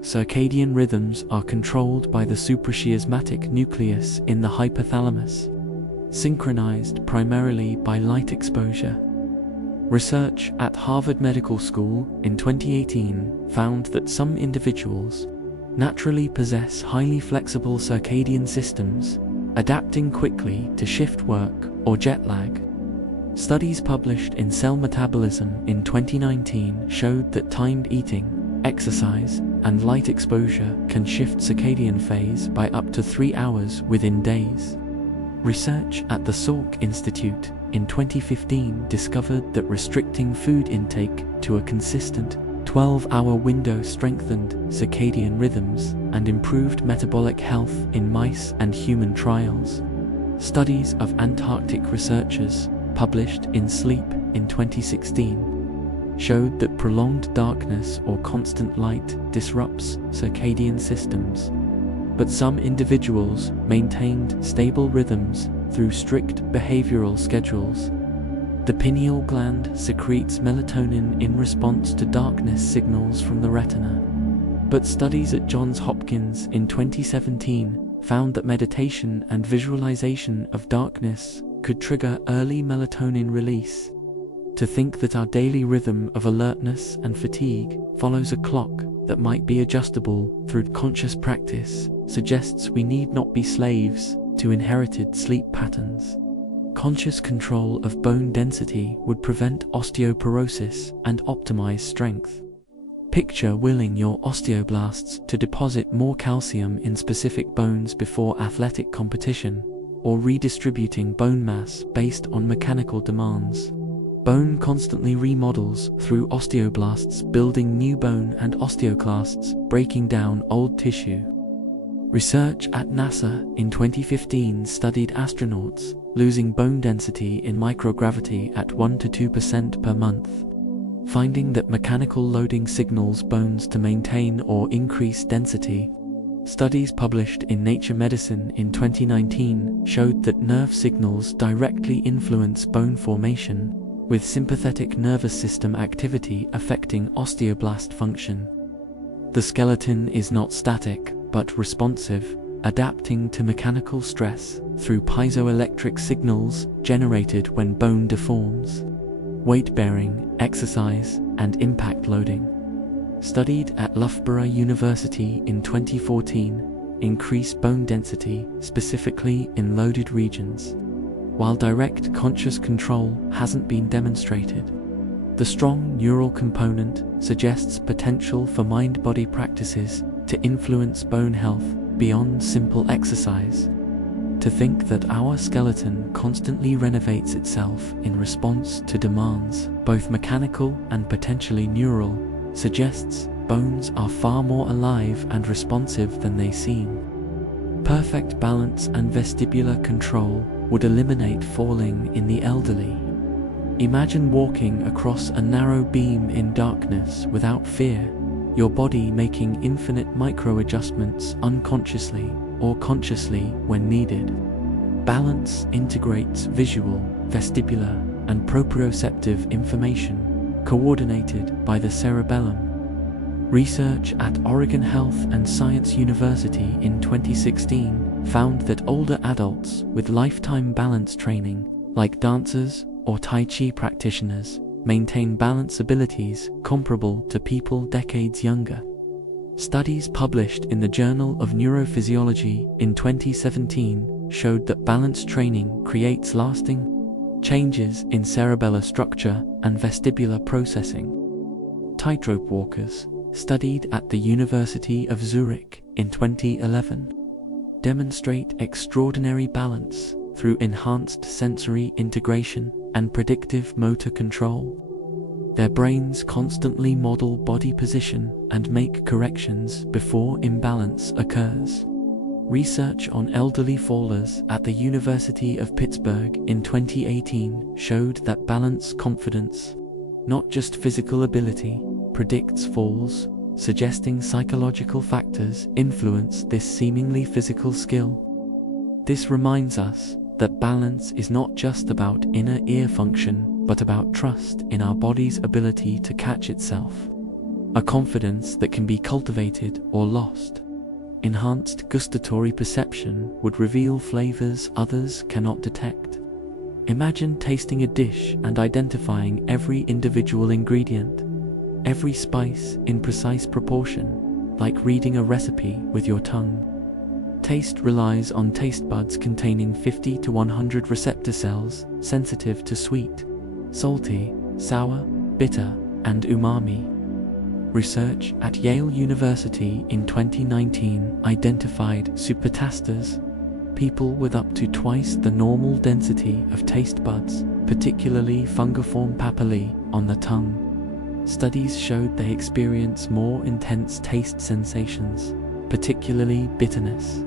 Circadian rhythms are controlled by the suprachiasmatic nucleus in the hypothalamus, synchronized primarily by light exposure. Research at Harvard Medical School in 2018 found that some individuals naturally possess highly flexible circadian systems, adapting quickly to shift work or jet lag. Studies published in Cell Metabolism in 2019 showed that timed eating, exercise, and light exposure can shift circadian phase by up to 3 hours within days. Research at the Salk Institute in 2015 discovered that restricting food intake to a consistent 12-hour window strengthened circadian rhythms and improved metabolic health in mice and human trials. Studies of Antarctic researchers, published in Sleep in 2016, showed that prolonged darkness or constant light disrupts circadian systems, but some individuals maintained stable rhythms through strict behavioral schedules. The pineal gland secretes melatonin in response to darkness signals from the retina, but studies at Johns Hopkins in 2017 found that meditation and visualization of darkness could trigger early melatonin release. To think that our daily rhythm of alertness and fatigue follows a clock that might be adjustable through conscious practice suggests we need not be slaves to inherited sleep patterns. Conscious control of bone density would prevent osteoporosis and optimize strength. Picture willing your osteoblasts to deposit more calcium in specific bones before athletic competition, or redistributing bone mass based on mechanical demands. Bone constantly remodels through osteoblasts, building new bone, and osteoclasts, breaking down old tissue. Research at NASA in 2015 studied astronauts losing bone density in microgravity at 1 to 2% per month, finding that mechanical loading signals bones to maintain or increase density. Studies published in Nature Medicine in 2019 showed that nerve signals directly influence bone formation, with sympathetic nervous system activity affecting osteoblast function. The skeleton is not static, but responsive, adapting to mechanical stress through piezoelectric signals generated when bone deforms. Weight bearing, exercise, and impact loading. studied at Loughborough University in 2014, increase bone density, specifically in loaded regions, while direct conscious control hasn't been demonstrated. The strong neural component suggests potential for mind-body practices to influence bone health beyond simple exercise. To think that our skeleton constantly renovates itself in response to demands, both mechanical and potentially neural, suggests bones are far more alive and responsive than they seem. Perfect balance and vestibular control would eliminate falling in the elderly. Imagine walking across a narrow beam in darkness without fear, your body making infinite micro-adjustments unconsciously or consciously when needed. Balance integrates visual, vestibular, and proprioceptive information, coordinated by the cerebellum. Research at Oregon Health and Science University in 2016 found that older adults with lifetime balance training, like dancers or Tai Chi practitioners, maintain balance abilities comparable to people decades younger. Studies published in the Journal of Neurophysiology in 2017 showed that balance training creates lasting changes in cerebellar structure and vestibular processing. Tightrope walkers, studied at the University of Zurich in 2011, demonstrate extraordinary balance through enhanced sensory integration and predictive motor control. Their brains constantly model body position and make corrections before imbalance occurs. Research on elderly fallers at the University of Pittsburgh in 2018 showed that balance confidence, not just physical ability, predicts falls, suggesting psychological factors influence this seemingly physical skill. This reminds us that balance is not just about inner ear function, but about trust in our body's ability to catch itself. A confidence that can be cultivated or lost. Enhanced gustatory perception would reveal flavors others cannot detect. Imagine tasting a dish and identifying every individual ingredient, every spice in precise proportion, like reading a recipe with your tongue. Taste relies on taste buds containing 50 to 100 receptor cells sensitive to sweet, salty, sour, bitter, and umami. Research at Yale University in 2019 identified supertasters, people with up to twice the normal density of taste buds, particularly fungiform papillae, on the tongue. Studies showed they experience more intense taste sensations, particularly bitterness.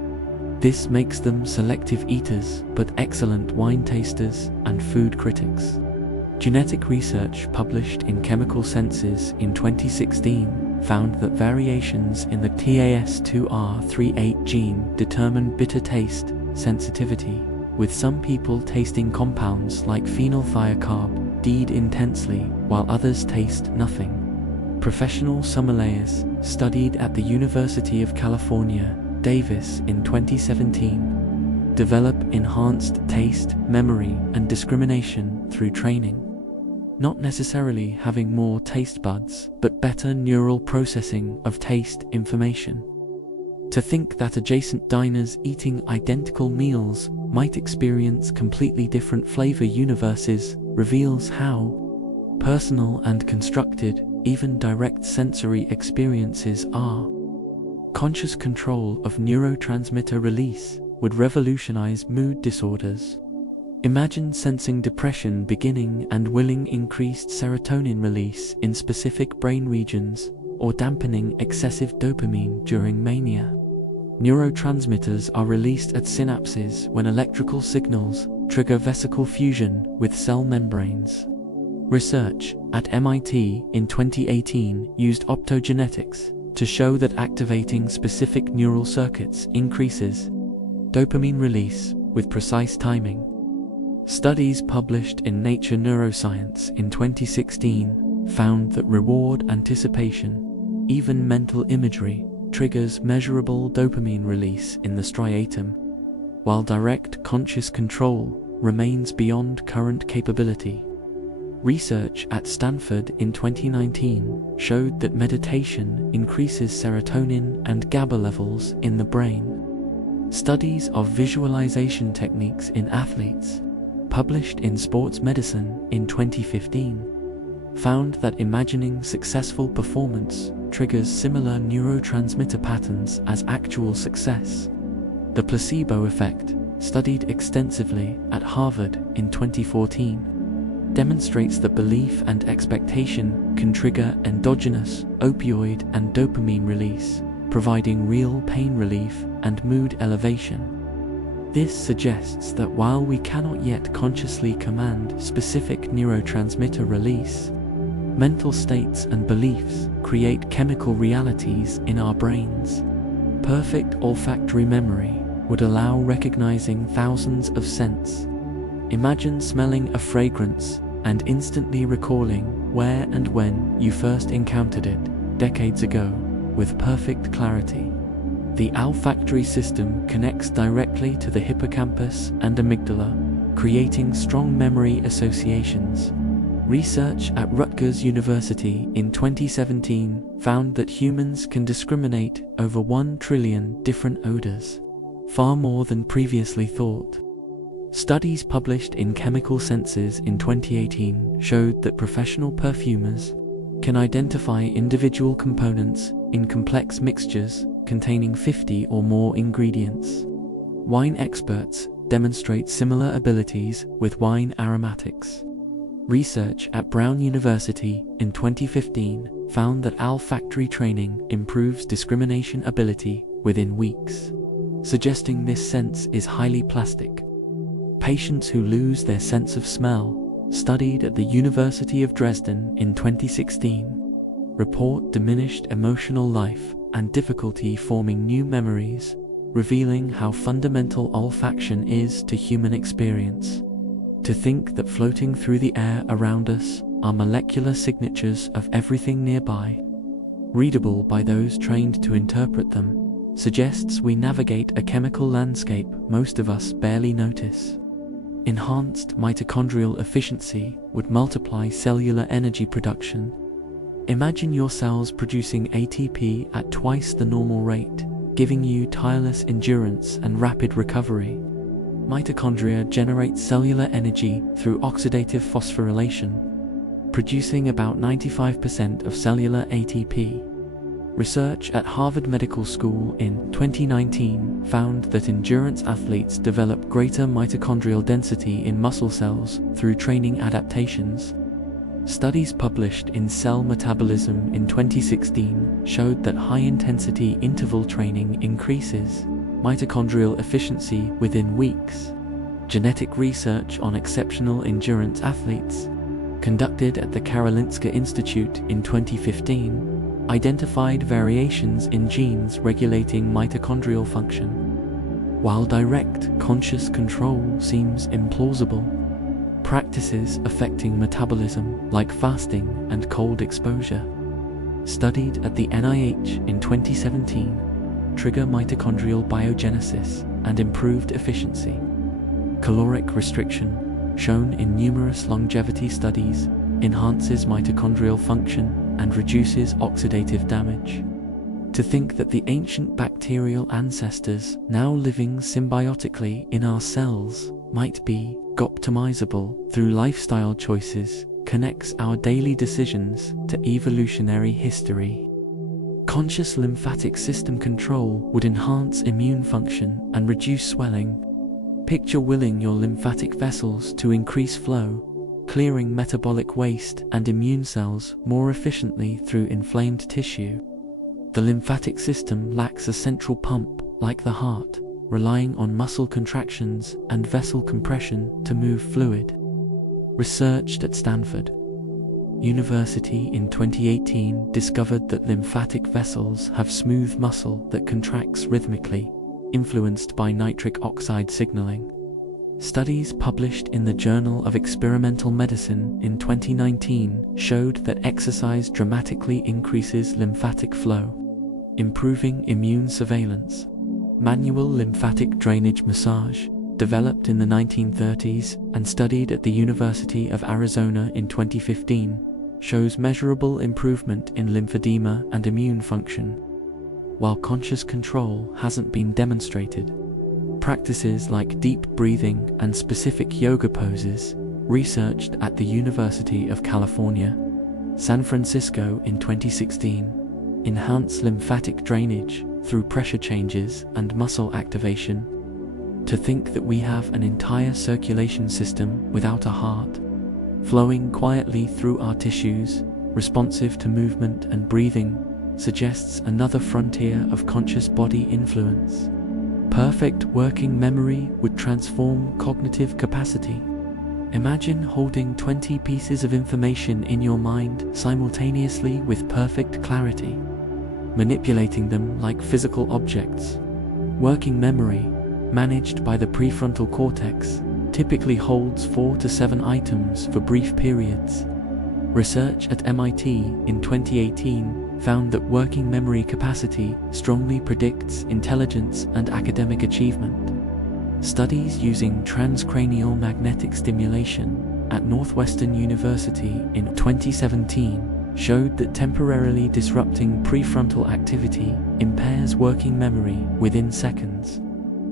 This makes them selective eaters, but excellent wine tasters and food critics. Genetic research published in Chemical Senses in 2016 found that variations in the TAS2R38 gene determine bitter taste sensitivity, with some people tasting compounds like phenylthiacarb D'd intensely, while others taste nothing. Professional sommeliers studied at the University of California, Davis in 2017 develop enhanced taste, memory, and discrimination through training. Not necessarily having more taste buds, but better neural processing of taste information. To think that adjacent diners eating identical meals might experience completely different flavor universes reveals how personal and constructed even direct sensory experiences are. Conscious control of neurotransmitter release would revolutionize mood disorders. Imagine sensing depression beginning and willing increased serotonin release in specific brain regions, or dampening excessive dopamine during mania. Neurotransmitters are released at synapses when electrical signals trigger vesicle fusion with cell membranes. Research at MIT in 2018 used optogenetics to show that activating specific neural circuits increases dopamine release with precise timing. Studies published in Nature Neuroscience in 2016 found that reward anticipation, even mental imagery, triggers measurable dopamine release in the striatum, while direct conscious control remains beyond current capability. Research at Stanford in 2019 showed that meditation increases serotonin and GABA levels in the brain. Studies of visualization techniques in athletes, published in Sports Medicine in 2015, found that imagining successful performance triggers similar neurotransmitter patterns as actual success. The placebo effect, studied extensively at Harvard in 2014, demonstrates that belief and expectation can trigger endogenous opioid and dopamine release, providing real pain relief and mood elevation. This suggests that while we cannot yet consciously command specific neurotransmitter release, mental states and beliefs create chemical realities in our brains. Perfect olfactory memory would allow recognizing thousands of scents. Imagine smelling a fragrance and instantly recalling where and when you first encountered it decades ago with perfect clarity. The olfactory system connects directly to the hippocampus and amygdala, creating strong memory associations. Research at Rutgers University in 2017 found that humans can discriminate over 1 trillion different odors, far more than previously thought. Studies published in Chemical Senses in 2018 showed that professional perfumers can identify individual components in complex mixtures containing 50 or more ingredients. Wine experts demonstrate similar abilities with wine aromatics. Research at Brown University in 2015 found that olfactory training improves discrimination ability within weeks, suggesting this sense is highly plastic. Patients who lose their sense of smell, studied at the University of Dresden in 2016, report diminished emotional life and difficulty forming new memories, revealing how fundamental olfaction is to human experience. To think that floating through the air around us are molecular signatures of everything nearby, readable by those trained to interpret them, suggests we navigate a chemical landscape most of us barely notice. Enhanced mitochondrial efficiency would multiply cellular energy production. Imagine your cells producing ATP at twice the normal rate, giving you tireless endurance and rapid recovery. Mitochondria generate cellular energy through oxidative phosphorylation, producing about 95% of cellular ATP. Research at Harvard Medical School in 2019 found that endurance athletes develop greater mitochondrial density in muscle cells through training adaptations. Studies published in Cell Metabolism in 2016 showed that high-intensity interval training increases mitochondrial efficiency within weeks. Genetic research on exceptional endurance athletes, conducted at the Karolinska Institute in 2015, identified variations in genes regulating mitochondrial function. While direct, conscious control seems implausible, practices affecting metabolism like fasting and cold exposure, studied at the NIH in 2017, trigger mitochondrial biogenesis and improved efficiency. Caloric restriction, shown in numerous longevity studies, enhances mitochondrial function and reduces oxidative damage. To think that the ancient bacterial ancestors now living symbiotically in our cells might be optimizable through lifestyle choices connects our daily decisions to evolutionary history. Conscious lymphatic system control would enhance immune function and reduce swelling. Picture willing your lymphatic vessels to increase flow, clearing metabolic waste and immune cells more efficiently through inflamed tissue. The lymphatic system lacks a central pump like the heart, relying on muscle contractions and vessel compression to move fluid. Researched at Stanford University in 2018 discovered that lymphatic vessels have smooth muscle that contracts rhythmically, influenced by nitric oxide signaling. Studies published in the Journal of Experimental Medicine in 2019 showed that exercise dramatically increases lymphatic flow, improving immune surveillance. Manual lymphatic drainage massage, developed in the 1930s and studied at the University of Arizona in 2015, shows measurable improvement in lymphedema and immune function. While conscious control hasn't been demonstrated, practices like deep breathing and specific yoga poses, researched at the University of California, San Francisco in 2016, enhance lymphatic drainage through pressure changes and muscle activation. To think that we have an entire circulation system without a heart, flowing quietly through our tissues, responsive to movement and breathing, suggests another frontier of conscious body influence. Perfect working memory would transform cognitive capacity. Imagine holding 20 pieces of information in your mind simultaneously with perfect clarity, manipulating them like physical objects. Working memory, managed by the prefrontal cortex, typically holds 4 to 7 items for brief periods. Research at MIT in 2018 found that working memory capacity strongly predicts intelligence and academic achievement. Studies using transcranial magnetic stimulation at Northwestern University in 2017 showed that temporarily disrupting prefrontal activity impairs working memory within seconds.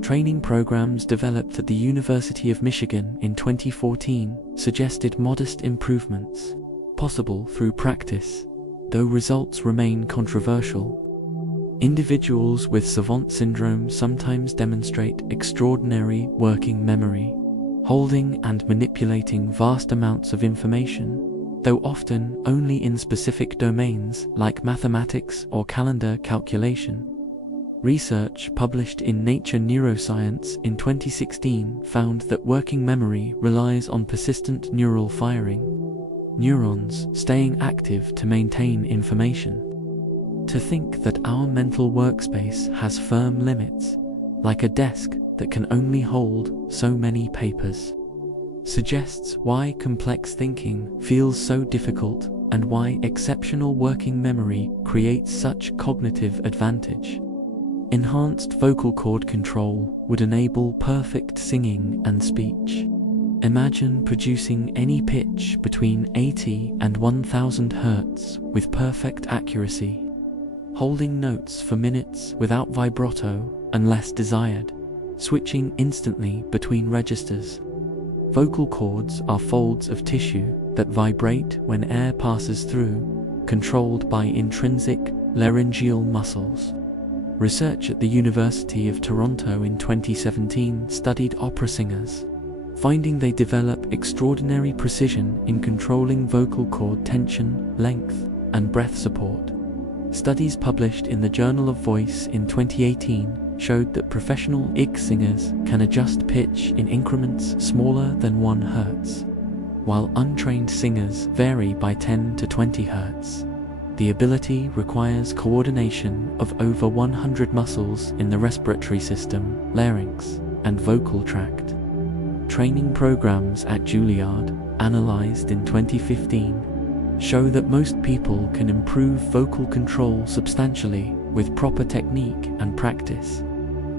Training programs developed at the University of Michigan in 2014 suggested modest improvements, possible through practice, though results remain controversial. Individuals with savant syndrome sometimes demonstrate extraordinary working memory, holding and manipulating vast amounts of information, though often only in specific domains like mathematics or calendar calculation. Research published in Nature Neuroscience in 2016 found that working memory relies on persistent neural firing, neurons staying active to maintain information. To think that our mental workspace has firm limits, like a desk that can only hold so many papers, suggests why complex thinking feels so difficult and why exceptional working memory creates such cognitive advantage. Enhanced vocal cord control would enable perfect singing and speech. Imagine producing any pitch between 80 and 1000 Hz with perfect accuracy, holding notes for minutes without vibrato unless desired, switching instantly between registers. Vocal cords are folds of tissue that vibrate when air passes through, controlled by intrinsic laryngeal muscles. Research at the University of Toronto in 2017 studied opera singers, finding they develop extraordinary precision in controlling vocal cord tension, length, and breath support. Studies published in the Journal of Voice in 2018 showed that professional IC singers can adjust pitch in increments smaller than 1 Hz, while untrained singers vary by 10 to 20 Hz. The ability requires coordination of over 100 muscles in the respiratory system, larynx, and vocal tract. Training programs at Juilliard, analyzed in 2015, show that most people can improve vocal control substantially with proper technique and practice.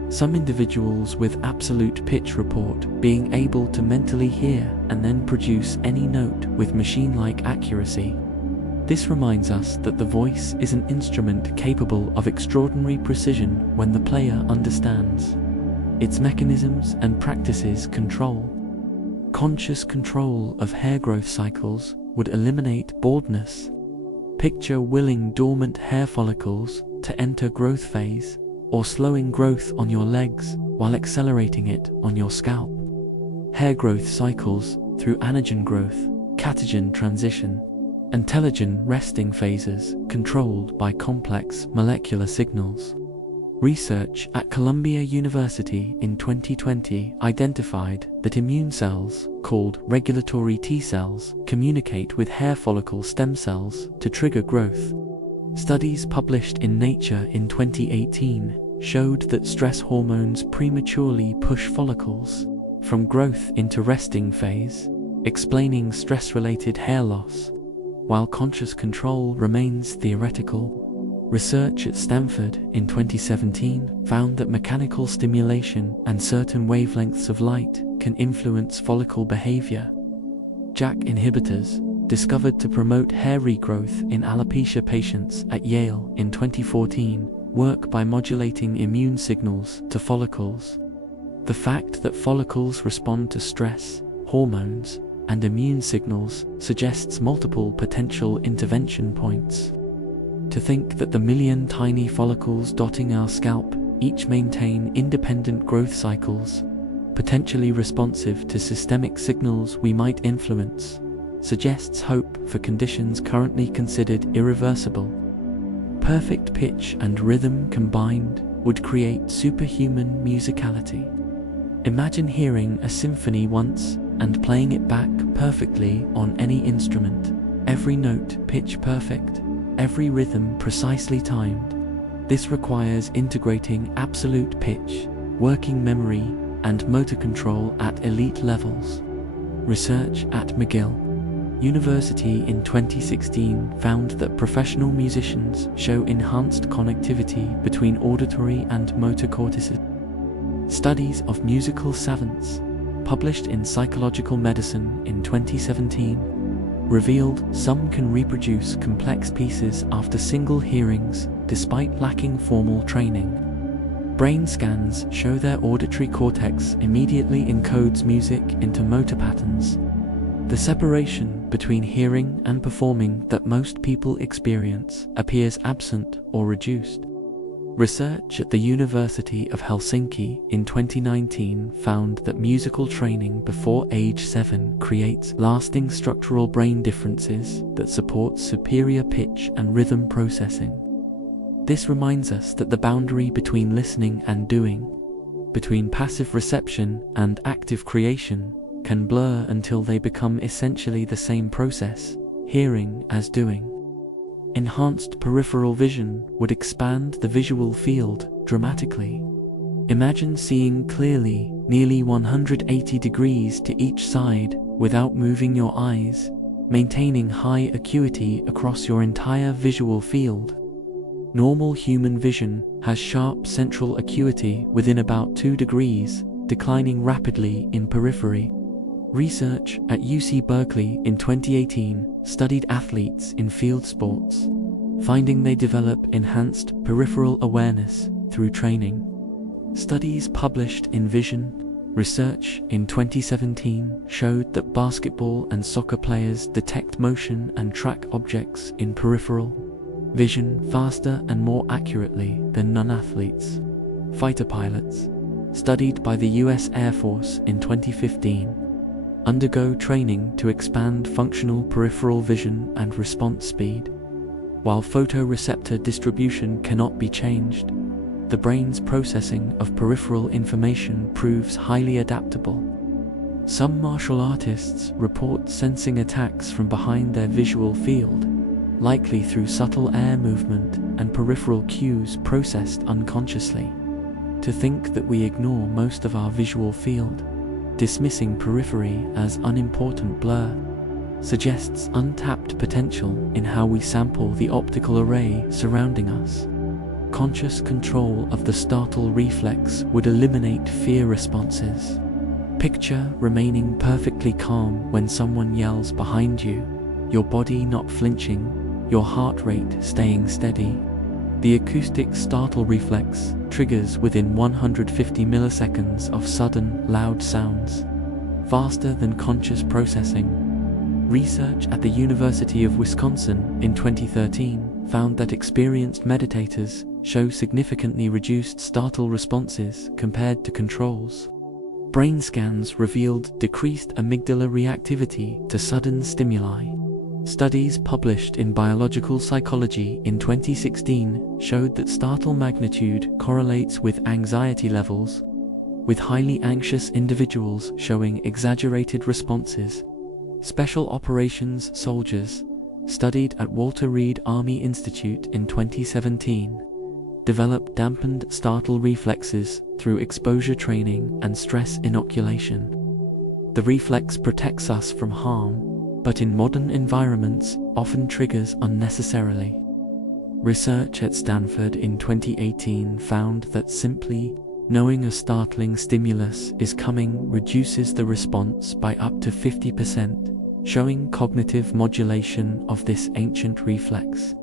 Some individuals with absolute pitch report being able to mentally hear and then produce any note with machine-like accuracy. This reminds us that the voice is an instrument capable of extraordinary precision when the player understands its mechanisms and practices control. Conscious control of hair growth cycles would eliminate baldness. Picture willing dormant hair follicles to enter growth phase, or slowing growth on your legs while accelerating it on your scalp. Hair growth cycles through anagen growth, catagen transition, and telogen resting phases controlled by complex molecular signals. Research at Columbia University in 2020 identified that immune cells, called regulatory T cells, communicate with hair follicle stem cells to trigger growth. Studies published in Nature in 2018 showed that stress hormones prematurely push follicles from growth into resting phase, explaining stress-related hair loss. While conscious control remains theoretical, Research at Stanford in 2017 found that mechanical stimulation and certain wavelengths of light can influence follicle behavior. JAK inhibitors, discovered to promote hair regrowth in alopecia patients at Yale in 2014, work by modulating immune signals to follicles. The fact that follicles respond to stress, hormones, and immune signals suggests multiple potential intervention points. To think that the million tiny follicles dotting our scalp each maintain independent growth cycles, potentially responsive to systemic signals we might influence, suggests hope for conditions currently considered irreversible. Perfect pitch and rhythm combined would create superhuman musicality. Imagine hearing a symphony once and playing it back perfectly on any instrument, every note pitch perfect, every rhythm precisely timed. This requires integrating absolute pitch, working memory, and motor control at elite levels. Research at McGill University in 2016 found that professional musicians show enhanced connectivity between auditory and motor cortices. Studies of musical savants, published in Psychological Medicine in 2017, revealed some can reproduce complex pieces after single hearings despite lacking formal training. Brain scans show their auditory cortex immediately encodes music into motor patterns. The separation between hearing and performing that most people experience appears absent or reduced. Research at the University of Helsinki in 2019 found that musical training before age 7 creates lasting structural brain differences that support superior pitch and rhythm processing. This reminds us that the boundary between listening and doing, between passive reception and active creation, can blur until they become essentially the same process, hearing as doing. Enhanced peripheral vision would expand the visual field dramatically. Imagine seeing clearly, nearly 180 degrees to each side without moving your eyes, maintaining high acuity across your entire visual field. Normal human vision has sharp central acuity within about 2 degrees, declining rapidly in periphery. Research at UC Berkeley in 2018 studied athletes in field sports, finding they develop enhanced peripheral awareness through training. Studies published in Vision Research in 2017 showed that basketball and soccer players detect motion and track objects in peripheral vision faster and more accurately than non-athletes. Fighter pilots, studied by the US Air Force in 2015, undergo training to expand functional peripheral vision and response speed. While photoreceptor distribution cannot be changed, the brain's processing of peripheral information proves highly adaptable. Some martial artists report sensing attacks from behind their visual field, likely through subtle air movement and peripheral cues processed unconsciously. To think that we ignore most of our visual field, dismissing periphery as unimportant blur, suggests untapped potential in how we sample the optical array surrounding us. Conscious control of the startle reflex would eliminate fear responses. Picture remaining perfectly calm when someone yells behind you, your body not flinching, your heart rate staying steady. The acoustic startle reflex triggers within 150 milliseconds of sudden, loud sounds, faster than conscious processing. Research at the University of Wisconsin in 2013 found that experienced meditators show significantly reduced startle responses compared to controls. Brain scans revealed decreased amygdala reactivity to sudden stimuli. Studies published in Biological Psychology in 2016 showed that startle magnitude correlates with anxiety levels, with highly anxious individuals showing exaggerated responses. Special operations soldiers, studied at Walter Reed Army Institute in 2017, developed dampened startle reflexes through exposure training and stress inoculation. The reflex protects us from harm, but in modern environments often triggers unnecessarily. Research at Stanford in 2018 found that simply knowing a startling stimulus is coming reduces the response by up to 50%, showing cognitive modulation of this ancient reflex.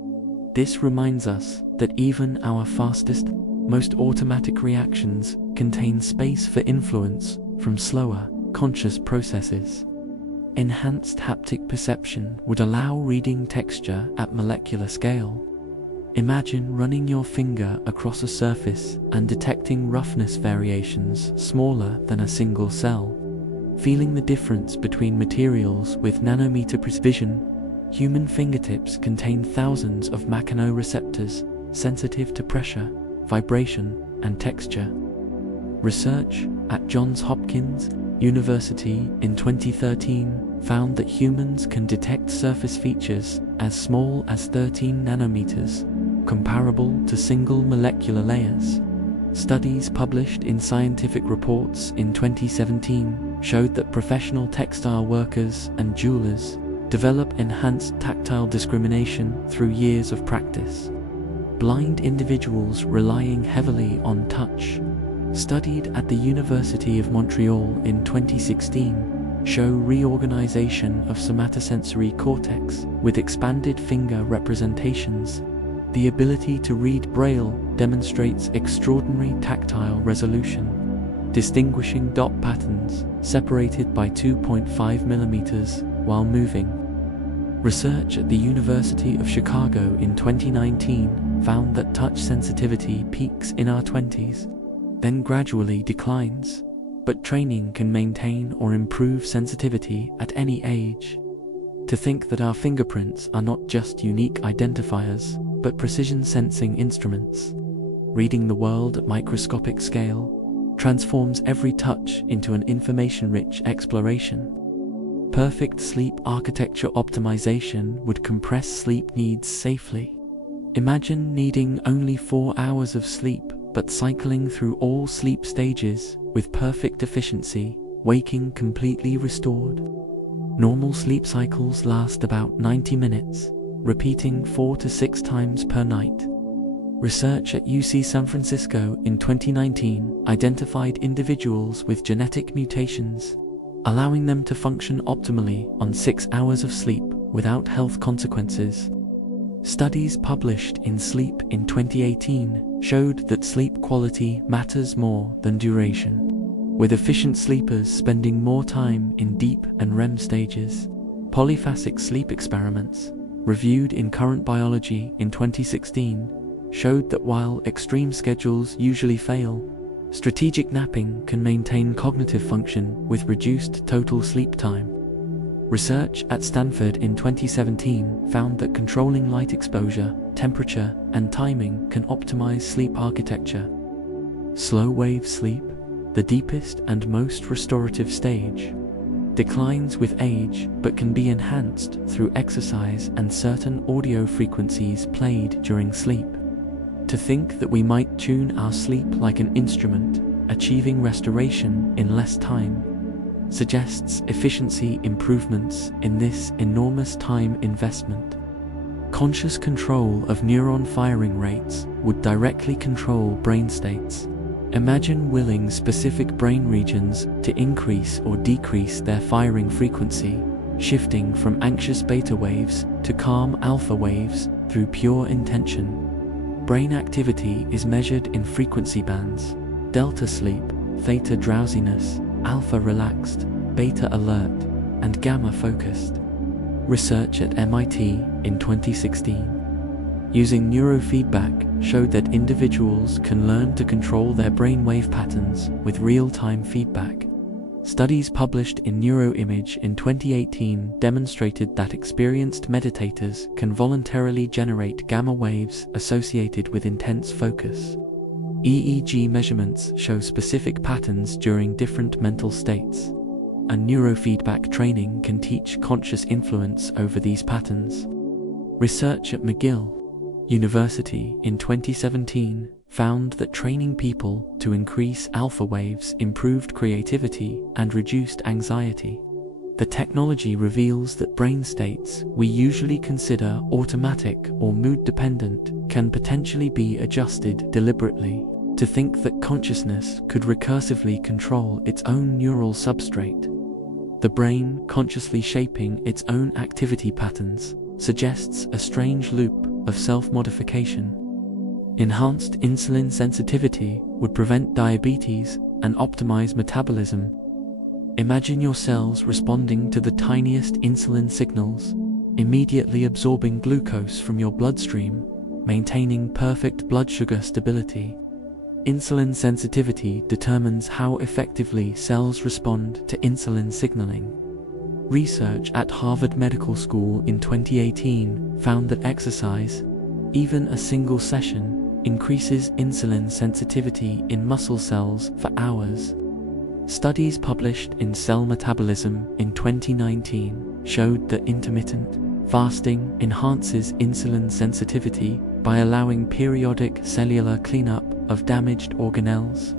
This reminds us that even our fastest, most automatic reactions contain space for influence from slower, conscious processes. Enhanced haptic perception would allow reading texture at molecular scale. Imagine running your finger across a surface and detecting roughness variations smaller than a single cell. Feeling the difference between materials with nanometer precision. Human fingertips contain thousands of mechanoreceptors sensitive to pressure, vibration, and texture. Research at Johns Hopkins University in 2013 found that humans can detect surface features as small as 13 nanometers, comparable to single molecular layers. Studies published in scientific reports in 2017 showed that professional textile workers and jewelers develop enhanced tactile discrimination through years of practice. Blind individuals relying heavily on touch, studied at the University of Montreal in 2016, show reorganization of somatosensory cortex with expanded finger representations. The ability to read Braille demonstrates extraordinary tactile resolution, distinguishing dot patterns separated by 2.5 millimeters while moving. Research at the University of Chicago in 2019 found that touch sensitivity peaks in our 20s, then gradually declines, but training can maintain or improve sensitivity at any age. To think that our fingerprints are not just unique identifiers, but precision sensing instruments, reading the world at microscopic scale, transforms every touch into an information-rich exploration. Perfect sleep architecture optimization would compress sleep needs safely. Imagine needing only 4 hours of sleep, but cycling through all sleep stages with perfect efficiency, waking completely restored. Normal sleep cycles last about 90 minutes, repeating 4 to 6 times per night. Research at UC San Francisco in 2019 identified individuals with genetic mutations, allowing them to function optimally on 6 hours of sleep without health consequences. Studies published in Sleep in 2018 showed that sleep quality matters more than duration, with efficient sleepers spending more time in deep and REM stages. Polyphasic sleep experiments, reviewed in Current Biology in 2016, showed that while extreme schedules usually fail, strategic napping can maintain cognitive function with reduced total sleep time. Research at Stanford in 2017 found that controlling light exposure, temperature, and timing can optimize sleep architecture. Slow wave sleep, the deepest and most restorative stage, declines with age but can be enhanced through exercise and certain audio frequencies played during sleep. To think that we might tune our sleep like an instrument, achieving restoration in less time, suggests efficiency improvements in this enormous time investment. Conscious control of neuron firing rates would directly control brain states. Imagine willing specific brain regions to increase or decrease their firing frequency, shifting from anxious beta waves to calm alpha waves through pure intention. Brain activity is measured in frequency bands: delta sleep, theta drowsiness, alpha relaxed, beta alert, and gamma focused. Research at MIT in 2016, using neurofeedback, showed that individuals can learn to control their brainwave patterns with real-time feedback. Studies published in Neuroimage in 2018 demonstrated that experienced meditators can voluntarily generate gamma waves associated with intense focus. EEG measurements show specific patterns during different mental states, and neurofeedback training can teach conscious influence over these patterns. Research at McGill University in 2017 found that training people to increase alpha waves improved creativity and reduced anxiety. The technology reveals that brain states we usually consider automatic or mood-dependent can potentially be adjusted deliberately. To think that consciousness could recursively control its own neural substrate, the brain consciously shaping its own activity patterns, suggests a strange loop of self-modification. Enhanced insulin sensitivity would prevent diabetes and optimize metabolism. Imagine your cells responding to the tiniest insulin signals, immediately absorbing glucose from your bloodstream, maintaining perfect blood sugar stability. Insulin sensitivity determines how effectively cells respond to insulin signaling. Research at Harvard Medical School in 2018 found that exercise, even a single session, increases insulin sensitivity in muscle cells for hours. Studies published in Cell Metabolism in 2019 showed that intermittent fasting enhances insulin sensitivity by allowing periodic cellular cleanup of damaged organelles.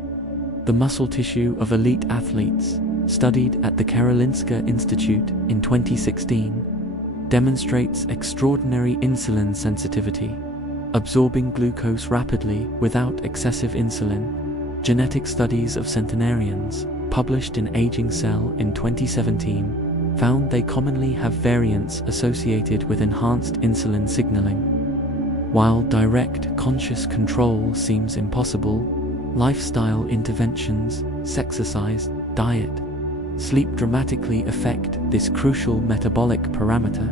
The muscle tissue of elite athletes, studied at the Karolinska Institute in 2016, demonstrates extraordinary insulin sensitivity, absorbing glucose rapidly without excessive insulin. Genetic studies of centenarians, published in Aging Cell in 2017, found they commonly have variants associated with enhanced insulin signaling. While direct conscious control seems impossible, lifestyle interventions, exercise, diet, sleep dramatically affect this crucial metabolic parameter.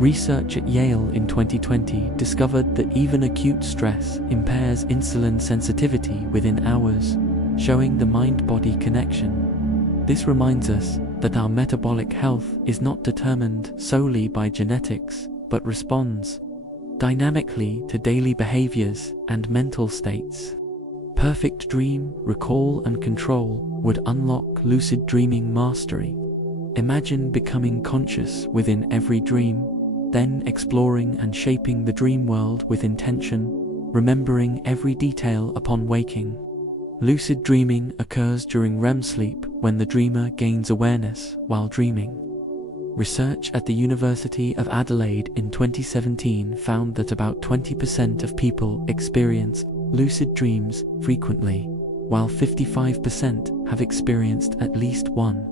Research at Yale in 2020 discovered that even acute stress impairs insulin sensitivity within hours, showing the mind-body connection. This reminds us that our metabolic health is not determined solely by genetics, but responds dynamically to daily behaviors and mental states. Perfect dream, recall and control would unlock lucid dreaming mastery. Imagine becoming conscious within every dream, then exploring and shaping the dream world with intention, remembering every detail upon waking. Lucid dreaming occurs during REM sleep when the dreamer gains awareness while dreaming. Research at the University of Adelaide in 2017 found that about 20% of people experience lucid dreams frequently, while 55% have experienced at least one.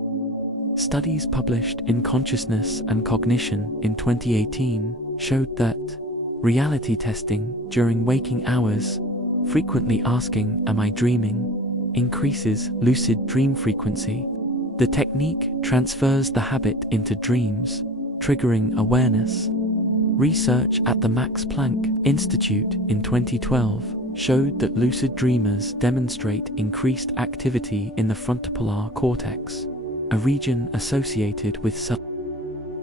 Studies published in Consciousness and Cognition in 2018 showed that reality testing during waking hours, frequently asking, "Am I dreaming?" increases lucid dream frequency. The technique transfers the habit into dreams, triggering awareness. Research at the Max Planck Institute in 2012 showed that lucid dreamers demonstrate increased activity in the frontopolar cortex, a region associated with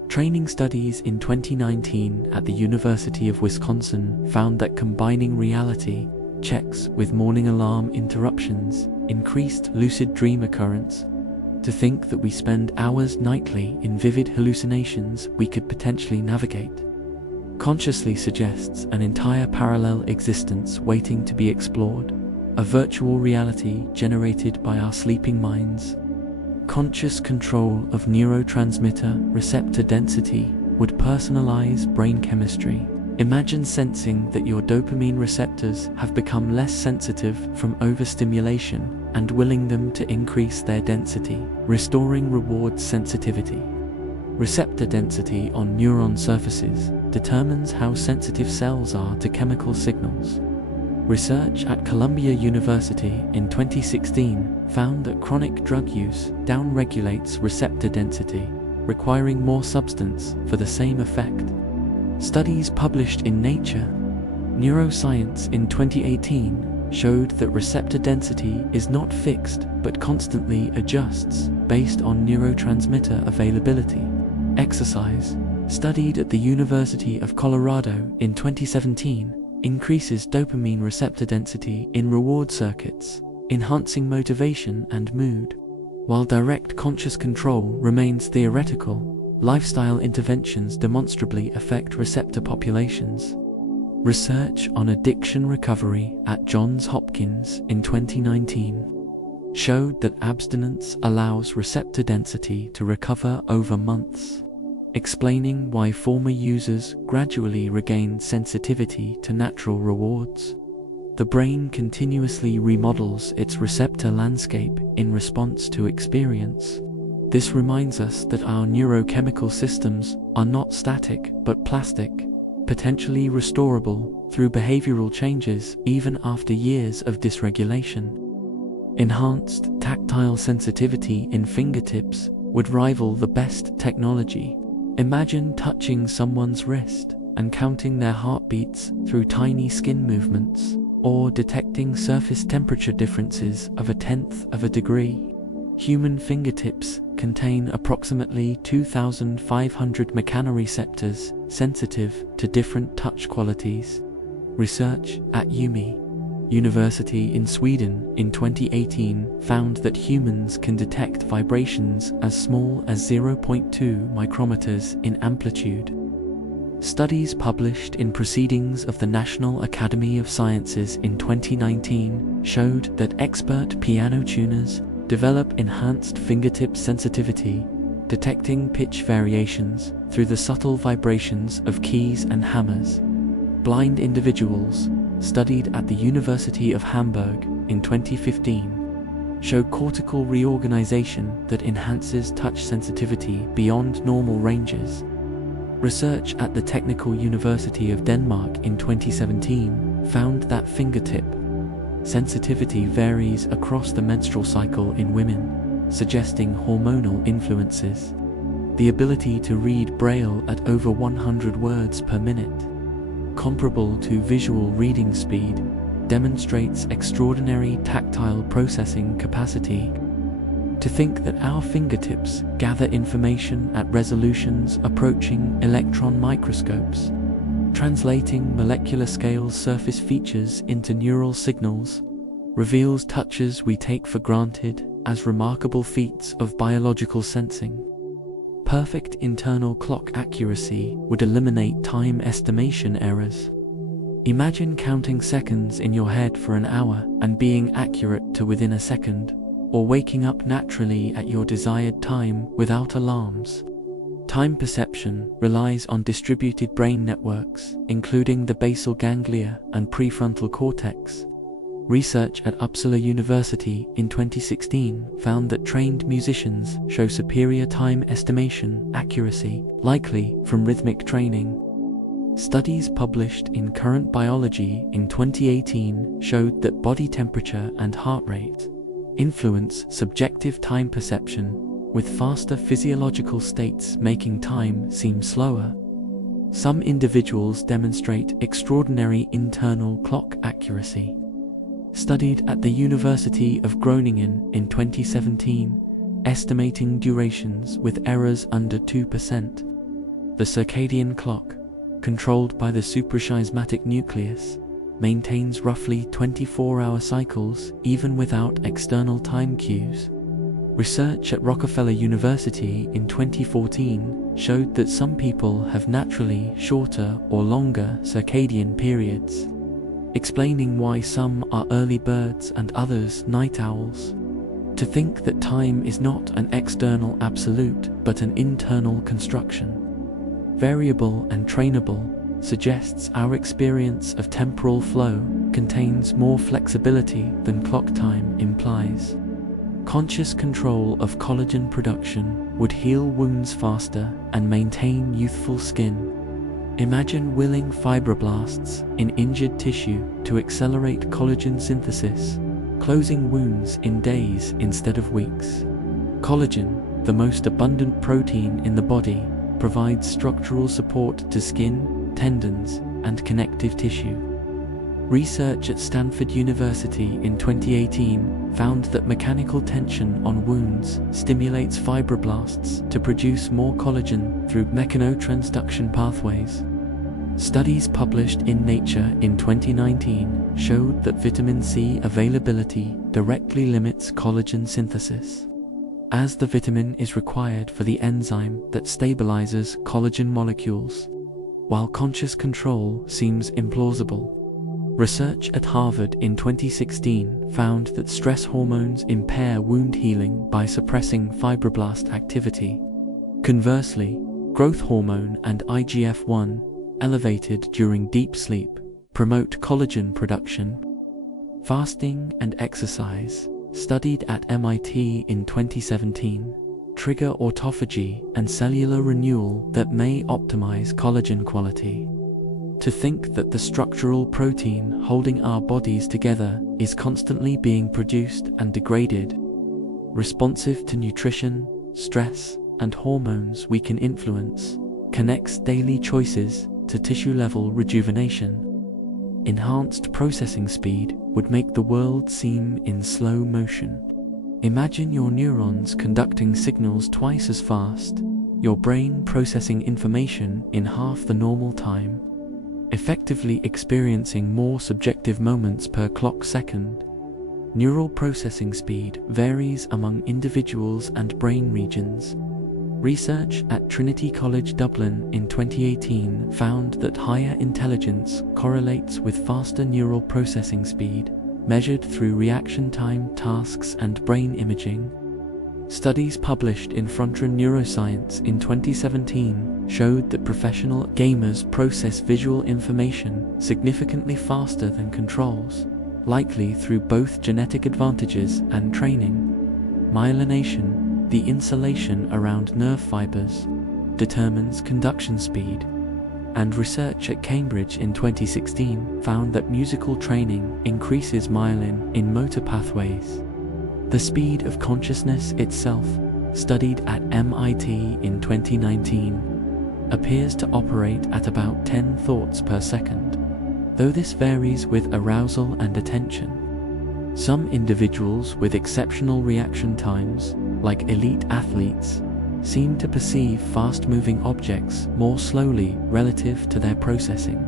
training. Studies in 2019 at the University of Wisconsin found that combining reality checks with morning alarm interruptions increased lucid dream occurrence. To think that we spend hours nightly in vivid hallucinations we could potentially navigate consciously suggests an entire parallel existence waiting to be explored, a virtual reality generated by our sleeping minds. Conscious control of neurotransmitter receptor density would personalize brain chemistry. Imagine sensing that your dopamine receptors have become less sensitive from overstimulation and willing them to increase their density, restoring reward sensitivity. Receptor density on neuron surfaces determines how sensitive cells are to chemical signals. Research at Columbia University in 2016 found that chronic drug use downregulates receptor density, requiring more substance for the same effect. Studies published in Nature Neuroscience in 2018 showed that receptor density is not fixed but constantly adjusts based on neurotransmitter availability. Exercise, studied at the University of Colorado in 2017, increases dopamine receptor density in reward circuits, enhancing motivation and mood. While direct conscious control remains theoretical, lifestyle interventions demonstrably affect receptor populations. Research on addiction recovery at Johns Hopkins in 2019 showed that abstinence allows receptor density to recover over months, explaining why former users gradually regained sensitivity to natural rewards. The brain continuously remodels its receptor landscape in response to experience. This reminds us that our neurochemical systems are not static but plastic, potentially restorable through behavioral changes even after years of dysregulation. Enhanced tactile sensitivity in fingertips would rival the best technology. Imagine touching someone's wrist and counting their heartbeats through tiny skin movements, or detecting surface temperature differences of 1/10 of a degree. Human fingertips contain approximately 2,500 mechanoreceptors sensitive to different touch qualities. Research at Umeå University in Sweden in 2018 found that humans can detect vibrations as small as 0.2 micrometers in amplitude. Studies published in Proceedings of the National Academy of Sciences in 2019 showed that expert piano tuners develop enhanced fingertip sensitivity, detecting pitch variations through the subtle vibrations of keys and hammers. Blind individuals, studied at the University of Hamburg in 2015, show cortical reorganization that enhances touch sensitivity beyond normal ranges. Research at the Technical University of Denmark in 2017 found that fingertip sensitivity varies across the menstrual cycle in women, suggesting hormonal influences. The ability to read Braille at over 100 words per minute, comparable to visual reading speed, demonstrates extraordinary tactile processing capacity. To think that our fingertips gather information at resolutions approaching electron microscopes, translating molecular scale surface features into neural signals, reveals touches we take for granted as remarkable feats of biological sensing. Perfect internal clock accuracy would eliminate time estimation errors. Imagine counting seconds in your head for an hour and being accurate to within a second, or waking up naturally at your desired time without alarms. Time perception relies on distributed brain networks, including the basal ganglia and prefrontal cortex. Research at Uppsala University in 2016 found that trained musicians show superior time estimation accuracy, likely from rhythmic training. Studies published in Current Biology in 2018 showed that body temperature and heart rate influence subjective time perception, with faster physiological states making time seem slower. Some individuals demonstrate extraordinary internal clock accuracy. Studied at the University of Groningen in 2017, estimating durations with errors under 2%. The circadian clock, controlled by the suprachiasmatic nucleus, maintains roughly 24-hour cycles even without external time cues. Research at Rockefeller University in 2014 showed that some people have naturally shorter or longer circadian periods, explaining why some are early birds and others night owls. To think that time is not an external absolute but an internal construction, variable and trainable, suggests our experience of temporal flow contains more flexibility than clock time implies. Conscious control of collagen production would heal wounds faster and maintain youthful skin. Imagine willing fibroblasts in injured tissue to accelerate collagen synthesis, closing wounds in days instead of weeks. Collagen, the most abundant protein in the body, provides structural support to skin, tendons, and connective tissue. Research at Stanford University in 2018 found that mechanical tension on wounds stimulates fibroblasts to produce more collagen through mechanotransduction pathways. Studies published in Nature in 2019 showed that vitamin C availability directly limits collagen synthesis, as the vitamin is required for the enzyme that stabilizes collagen molecules. While conscious control seems implausible, Research at Harvard in 2016 found that stress hormones impair wound healing by suppressing fibroblast activity. Conversely, growth hormone and IGF-1, elevated during deep sleep, promote collagen production. Fasting and exercise, studied at MIT in 2017, trigger autophagy and cellular renewal that may optimize collagen quality. To think that the structural protein holding our bodies together is constantly being produced and degraded, responsive to nutrition, stress, and hormones we can influence, connects daily choices to tissue-level rejuvenation. Enhanced processing speed would make the world seem in slow motion. Imagine your neurons conducting signals twice as fast, your brain processing information in half the normal time, effectively experiencing more subjective moments per clock second. Neural processing speed varies among individuals and brain regions. Research at Trinity College Dublin in 2018 found that higher intelligence correlates with faster neural processing speed, measured through reaction time tasks and brain imaging. Studies published in Frontier Neuroscience in 2017 showed that professional gamers process visual information significantly faster than controls, likely through both genetic advantages and training. Myelination, the insulation around nerve fibers, determines conduction speed, and research at Cambridge in 2016 found that musical training increases myelin in motor pathways. The speed of consciousness itself, studied at MIT in 2019, appears to operate at about 10 thoughts per second, though this varies with arousal and attention. Some individuals with exceptional reaction times, like elite athletes, seem to perceive fast-moving objects more slowly relative to their processing.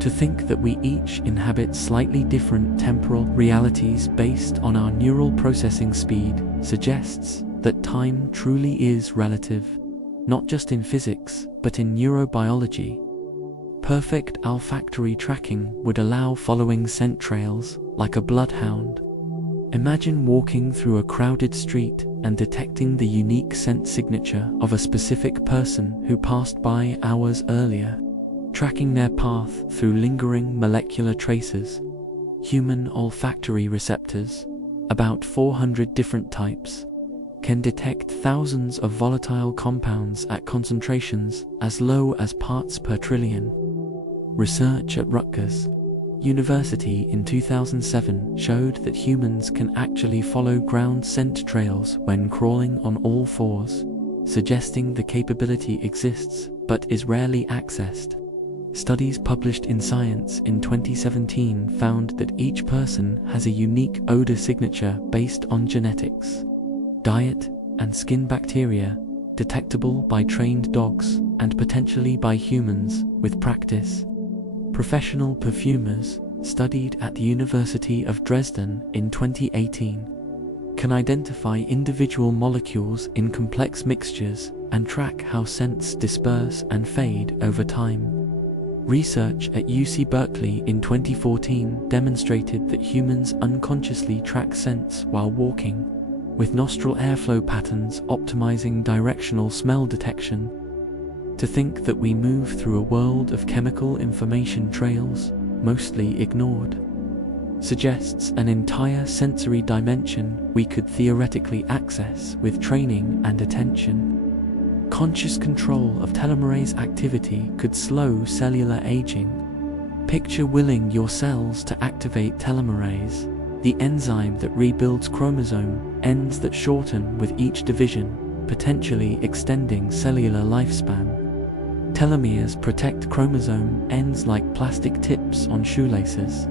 To think that we each inhabit slightly different temporal realities based on our neural processing speed suggests that time truly is relative, not just in physics, but in neurobiology. Perfect olfactory tracking would allow following scent trails like a bloodhound. Imagine walking through a crowded street and detecting the unique scent signature of a specific person who passed by hours earlier, tracking their path through lingering molecular traces. Human olfactory receptors, about 400 different types, can detect thousands of volatile compounds at concentrations as low as parts per trillion. Research at Rutgers University in 2007 showed that humans can actually follow ground scent trails when crawling on all fours, suggesting the capability exists but is rarely accessed. Studies published in Science in 2017 found that each person has a unique odor signature based on genetics, diet, and skin bacteria, detectable by trained dogs and potentially by humans with practice. Professional perfumers, studied at the University of Dresden in 2018, can identify individual molecules in complex mixtures and track how scents disperse and fade over time. Research at UC Berkeley in 2014 demonstrated that humans unconsciously track scents while walking, with nostril airflow patterns optimizing directional smell detection. To think that we move through a world of chemical information trails, mostly ignored, suggests an entire sensory dimension we could theoretically access with training and attention. Conscious control of telomerase activity could slow cellular aging. Picture willing your cells to activate telomerase, the enzyme that rebuilds chromosome ends that shorten with each division, potentially extending cellular lifespan. Telomeres protect chromosome ends like plastic tips on shoelaces,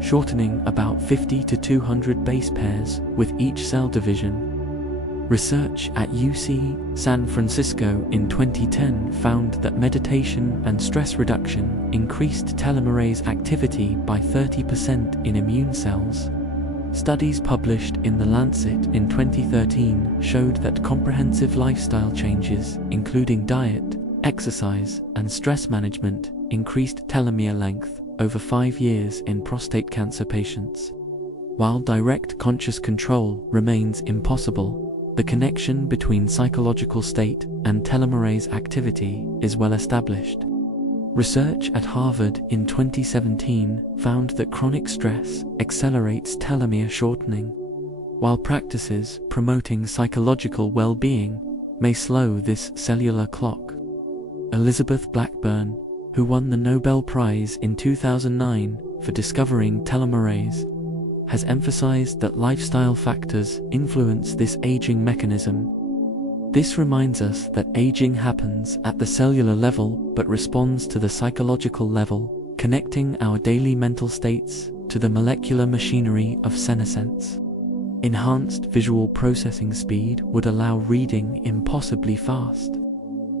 shortening about 50 to 200 base pairs with each cell division. Research at UC San Francisco in 2010 found that meditation and stress reduction increased telomerase activity by 30% in immune cells. Studies published in The Lancet in 2013 showed that comprehensive lifestyle changes, including diet, exercise, and stress management, increased telomere length over 5 years in prostate cancer patients. While direct conscious control remains impossible, the connection between psychological state and telomerase activity is well established. Research at Harvard in 2017 found that chronic stress accelerates telomere shortening, while practices promoting psychological well-being may slow this cellular clock. Elizabeth Blackburn, who won the Nobel Prize in 2009 for discovering telomerase, has emphasized that lifestyle factors influence this aging mechanism. This reminds us that aging happens at the cellular level but responds to the psychological level, connecting our daily mental states to the molecular machinery of senescence. Enhanced visual processing speed would allow reading impossibly fast.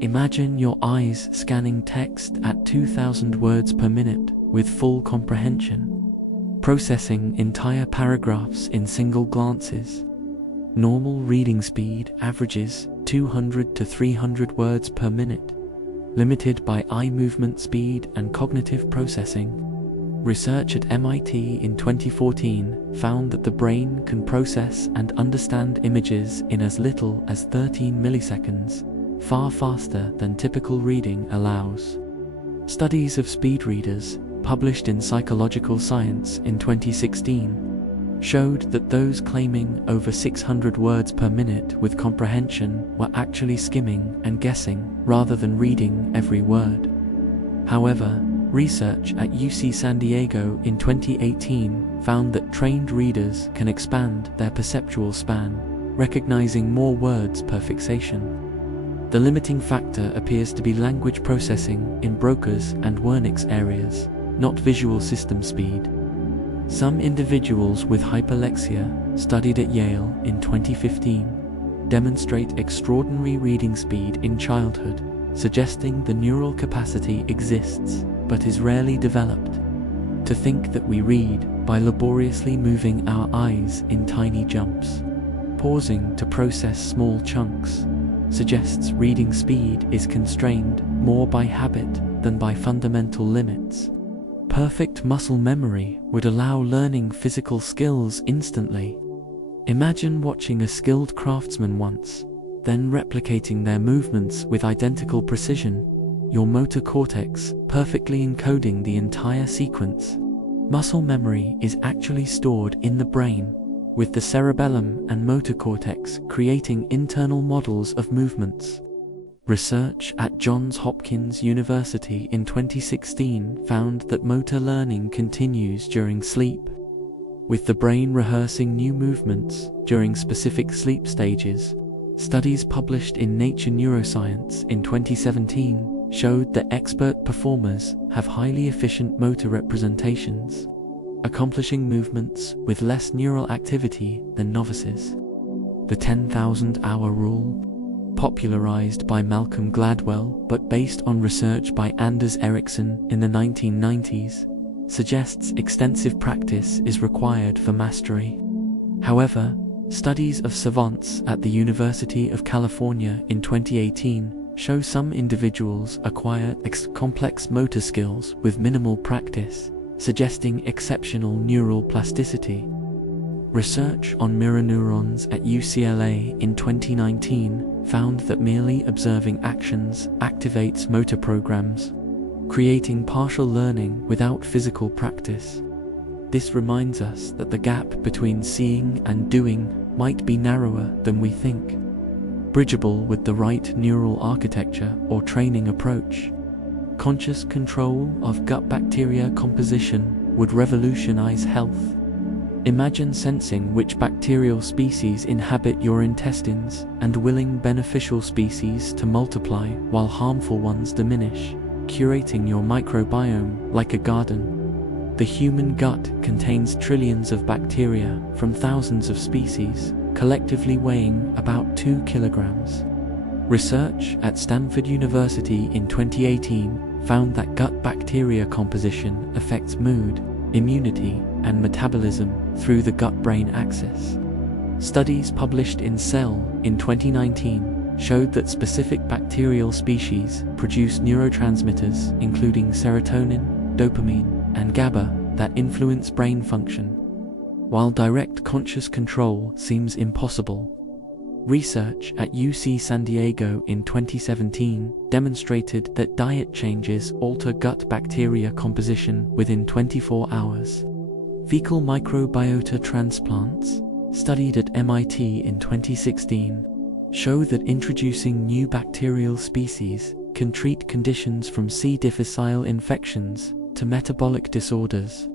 Imagine your eyes scanning text at 2,000 words per minute with full comprehension, processing entire paragraphs in single glances. Normal reading speed averages 200 to 300 words per minute, limited by eye movement speed and cognitive processing. Research at MIT in 2014 found that the brain can process and understand images in as little as 13 milliseconds, far faster than typical reading allows. Studies of speed readers, published in Psychological Science in 2016, showed that those claiming over 600 words per minute with comprehension were actually skimming and guessing rather than reading every word. However, research at UC San Diego in 2018 found that trained readers can expand their perceptual span, recognizing more words per fixation. The limiting factor appears to be language processing in Broca's and Wernicke's areas, not visual system speed. Some individuals with hyperlexia, studied at Yale in 2015, demonstrate extraordinary reading speed in childhood, suggesting the neural capacity exists but is rarely developed. To think that we read by laboriously moving our eyes in tiny jumps, pausing to process small chunks, suggests reading speed is constrained more by habit than by fundamental limits. Perfect muscle memory would allow learning physical skills instantly. Imagine watching a skilled craftsman once, then replicating their movements with identical precision, your motor cortex perfectly encoding the entire sequence. Muscle memory is actually stored in the brain, with the cerebellum and motor cortex creating internal models of movements. Research at Johns Hopkins University in 2016 found that motor learning continues during sleep, with the brain rehearsing new movements during specific sleep stages. Studies published in Nature Neuroscience in 2017 showed that expert performers have highly efficient motor representations, accomplishing movements with less neural activity than novices. The 10,000-hour rule, popularized by Malcolm Gladwell but based on research by Anders Ericsson in the 1990s, suggests extensive practice is required for mastery. However, studies of savants at the University of California in 2018 show some individuals acquire complex motor skills with minimal practice, suggesting exceptional neural plasticity. Research on mirror neurons at UCLA in 2019 found that merely observing actions activates motor programs, creating partial learning without physical practice. This reminds us that the gap between seeing and doing might be narrower than we think, bridgeable with the right neural architecture or training approach. Conscious control of gut bacteria composition would revolutionize health. Imagine sensing which bacterial species inhabit your intestines and willing beneficial species to multiply while harmful ones diminish, curating your microbiome like a garden. The human gut contains trillions of bacteria from thousands of species, collectively weighing about 2 kilograms. Research at Stanford University in 2018 found that gut bacteria composition affects mood, immunity, and metabolism through the gut-brain axis. Studies published in Cell in 2019 showed that specific bacterial species produce neurotransmitters including serotonin, dopamine, and GABA that influence brain function. While direct conscious control seems impossible, research at UC San Diego in 2017 demonstrated that diet changes alter gut bacteria composition within 24 hours. Fecal microbiota transplants, studied at MIT in 2016, show that introducing new bacterial species can treat conditions from C. difficile infections to metabolic disorders.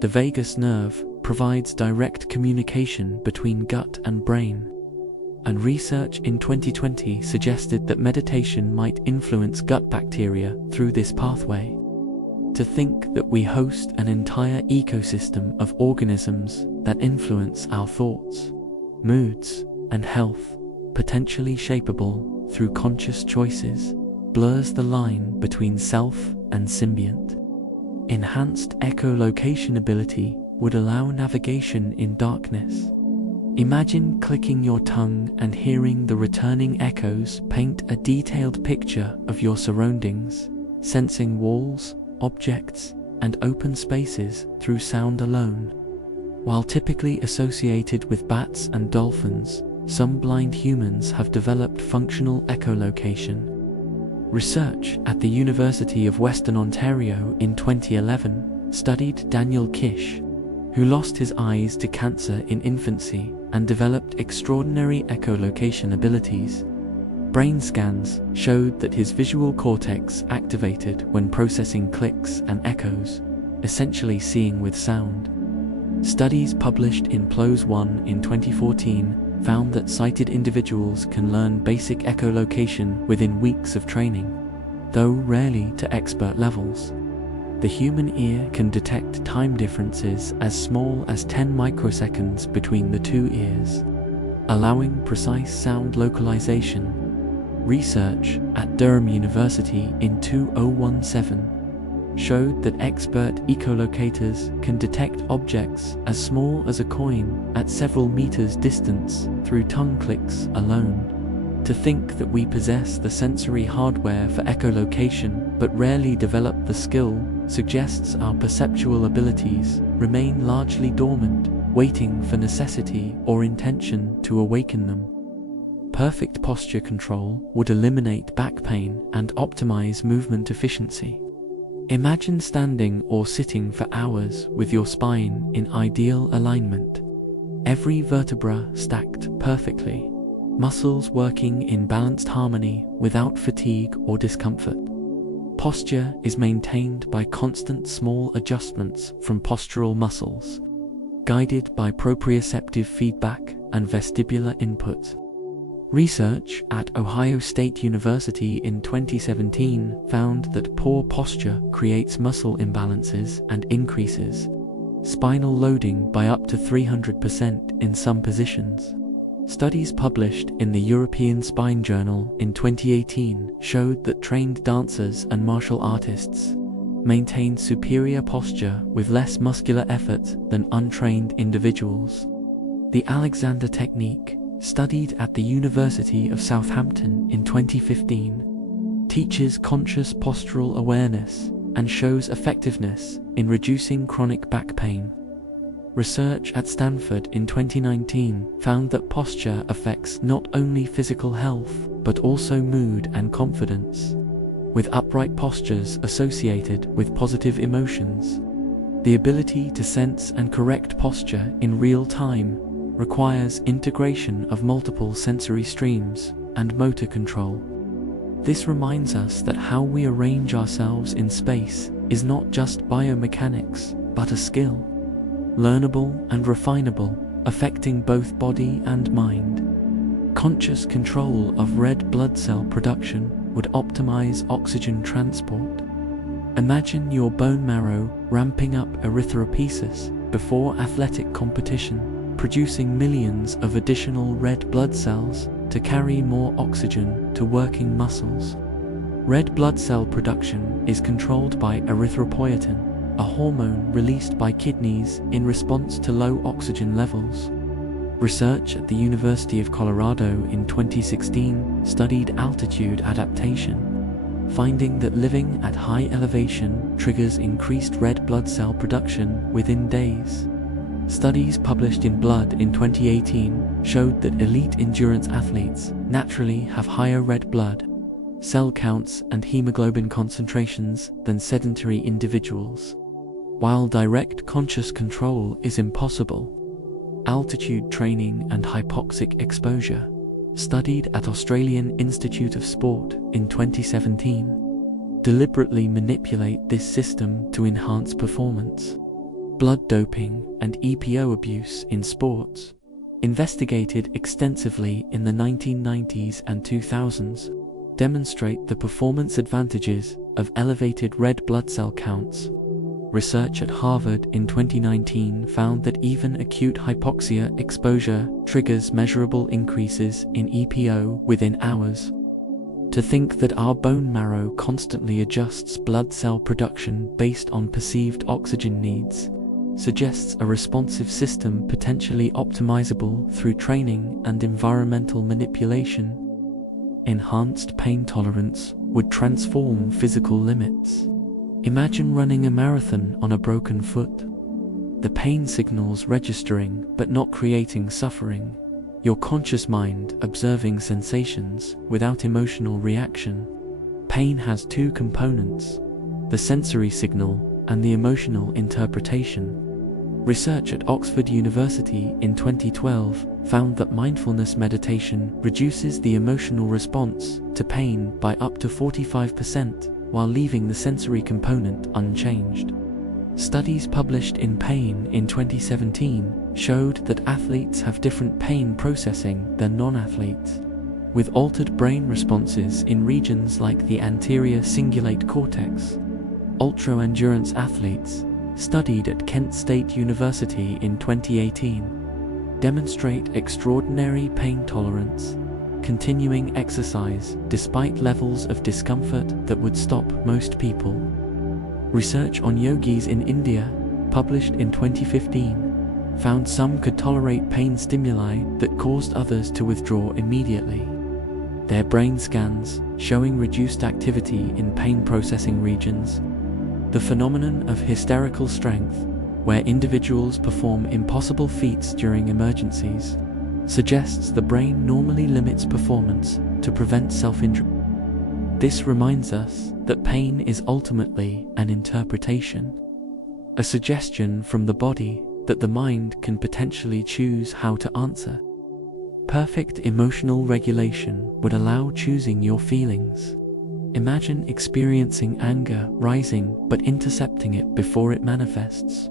The vagus nerve provides direct communication between gut and brain, and research in 2020 suggested that meditation might influence gut bacteria through this pathway. To think that we host an entire ecosystem of organisms that influence our thoughts, moods, and health, potentially shapeable through conscious choices, blurs the line between self and symbiont. Enhanced echolocation ability would allow navigation in darkness. Imagine clicking your tongue and hearing the returning echoes paint a detailed picture of your surroundings, sensing walls, objects, and open spaces through sound alone. While typically associated with bats and dolphins, some blind humans have developed functional echolocation. Research at the University of Western Ontario in 2011 studied Daniel Kish, who lost his eyes to cancer in infancy and developed extraordinary echolocation abilities. Brain scans showed that his visual cortex activated when processing clicks and echoes, essentially seeing with sound. Studies published in PLOS I in 2014 found that sighted individuals can learn basic echolocation within weeks of training, though rarely to expert levels. The human ear can detect time differences as small as 10 microseconds between the two ears, allowing precise sound localization. Research at Durham University in 2017 showed that expert echolocators can detect objects as small as a coin at several meters distance through tongue clicks alone. To think that we possess the sensory hardware for echolocation but rarely develop the skill suggests our perceptual abilities remain largely dormant, waiting for necessity or intention to awaken them. Perfect posture control would eliminate back pain and optimize movement efficiency. Imagine standing or sitting for hours with your spine in ideal alignment, every vertebra stacked perfectly, muscles working in balanced harmony without fatigue or discomfort. Posture is maintained by constant small adjustments from postural muscles, guided by proprioceptive feedback and vestibular input. Research at Ohio State University in 2017 found that poor posture creates muscle imbalances and increases spinal loading by up to 300% in some positions. Studies published in the European Spine Journal in 2018 showed that trained dancers and martial artists maintained superior posture with less muscular effort than untrained individuals. The Alexander technique, studied at the University of Southampton in 2015, teaches conscious postural awareness and shows effectiveness in reducing chronic back pain. Research at Stanford in 2019 found that posture affects not only physical health but also mood and confidence, with upright postures associated with positive emotions. The ability to sense and correct posture in real time requires integration of multiple sensory streams and motor control. This reminds us that how we arrange ourselves in space is not just biomechanics, but a skill, learnable and refinable, affecting both body and mind. Conscious control of red blood cell production would optimize oxygen transport. Imagine your bone marrow ramping up erythropoiesis before athletic competition, producing millions of additional red blood cells to carry more oxygen to working muscles. Red blood cell production is controlled by erythropoietin, a hormone released by kidneys in response to low oxygen levels. Research at the University of Colorado in 2016 studied altitude adaptation, finding that living at high elevation triggers increased red blood cell production within days. Studies published in Blood in 2018 showed that elite endurance athletes naturally have higher red blood cell counts and hemoglobin concentrations than sedentary individuals. While direct conscious control is impossible, altitude training and hypoxic exposure, studied at Australian Institute of Sport in 2017, deliberately manipulate this system to enhance performance. Blood doping and EPO abuse in sports, investigated extensively in the 1990s and 2000s, demonstrate the performance advantages of elevated red blood cell counts. Research at Harvard in 2019 found that even acute hypoxia exposure triggers measurable increases in EPO within hours. To think that our bone marrow constantly adjusts blood cell production based on perceived oxygen needs suggests a responsive system potentially optimizable through training and environmental manipulation. Enhanced pain tolerance would transform physical limits. Imagine running a marathon on a broken foot. The pain signals registering but not creating suffering. Your conscious mind observing sensations without emotional reaction. Pain has two components: the sensory signal and the emotional interpretation. Research at Oxford University in 2012 found that mindfulness meditation reduces the emotional response to pain by up to 45%, while leaving the sensory component unchanged. Studies published in Pain in 2017 showed that athletes have different pain processing than non-athletes, with altered brain responses in regions like the anterior cingulate cortex. Ultra-endurance athletes, studied at Kent State University in 2018, demonstrate extraordinary pain tolerance, continuing exercise despite levels of discomfort that would stop most people. Research on yogis in India, published in 2015, found some could tolerate pain stimuli that caused others to withdraw immediately. Their brain scans showing reduced activity in pain processing regions. The phenomenon of hysterical strength, where individuals perform impossible feats during emergencies, suggests the brain normally limits performance to prevent self-injury. This reminds us that pain is ultimately an interpretation, a suggestion from the body that the mind can potentially choose how to answer. Perfect emotional regulation would allow choosing your feelings. Imagine experiencing anger rising but intercepting it before it manifests,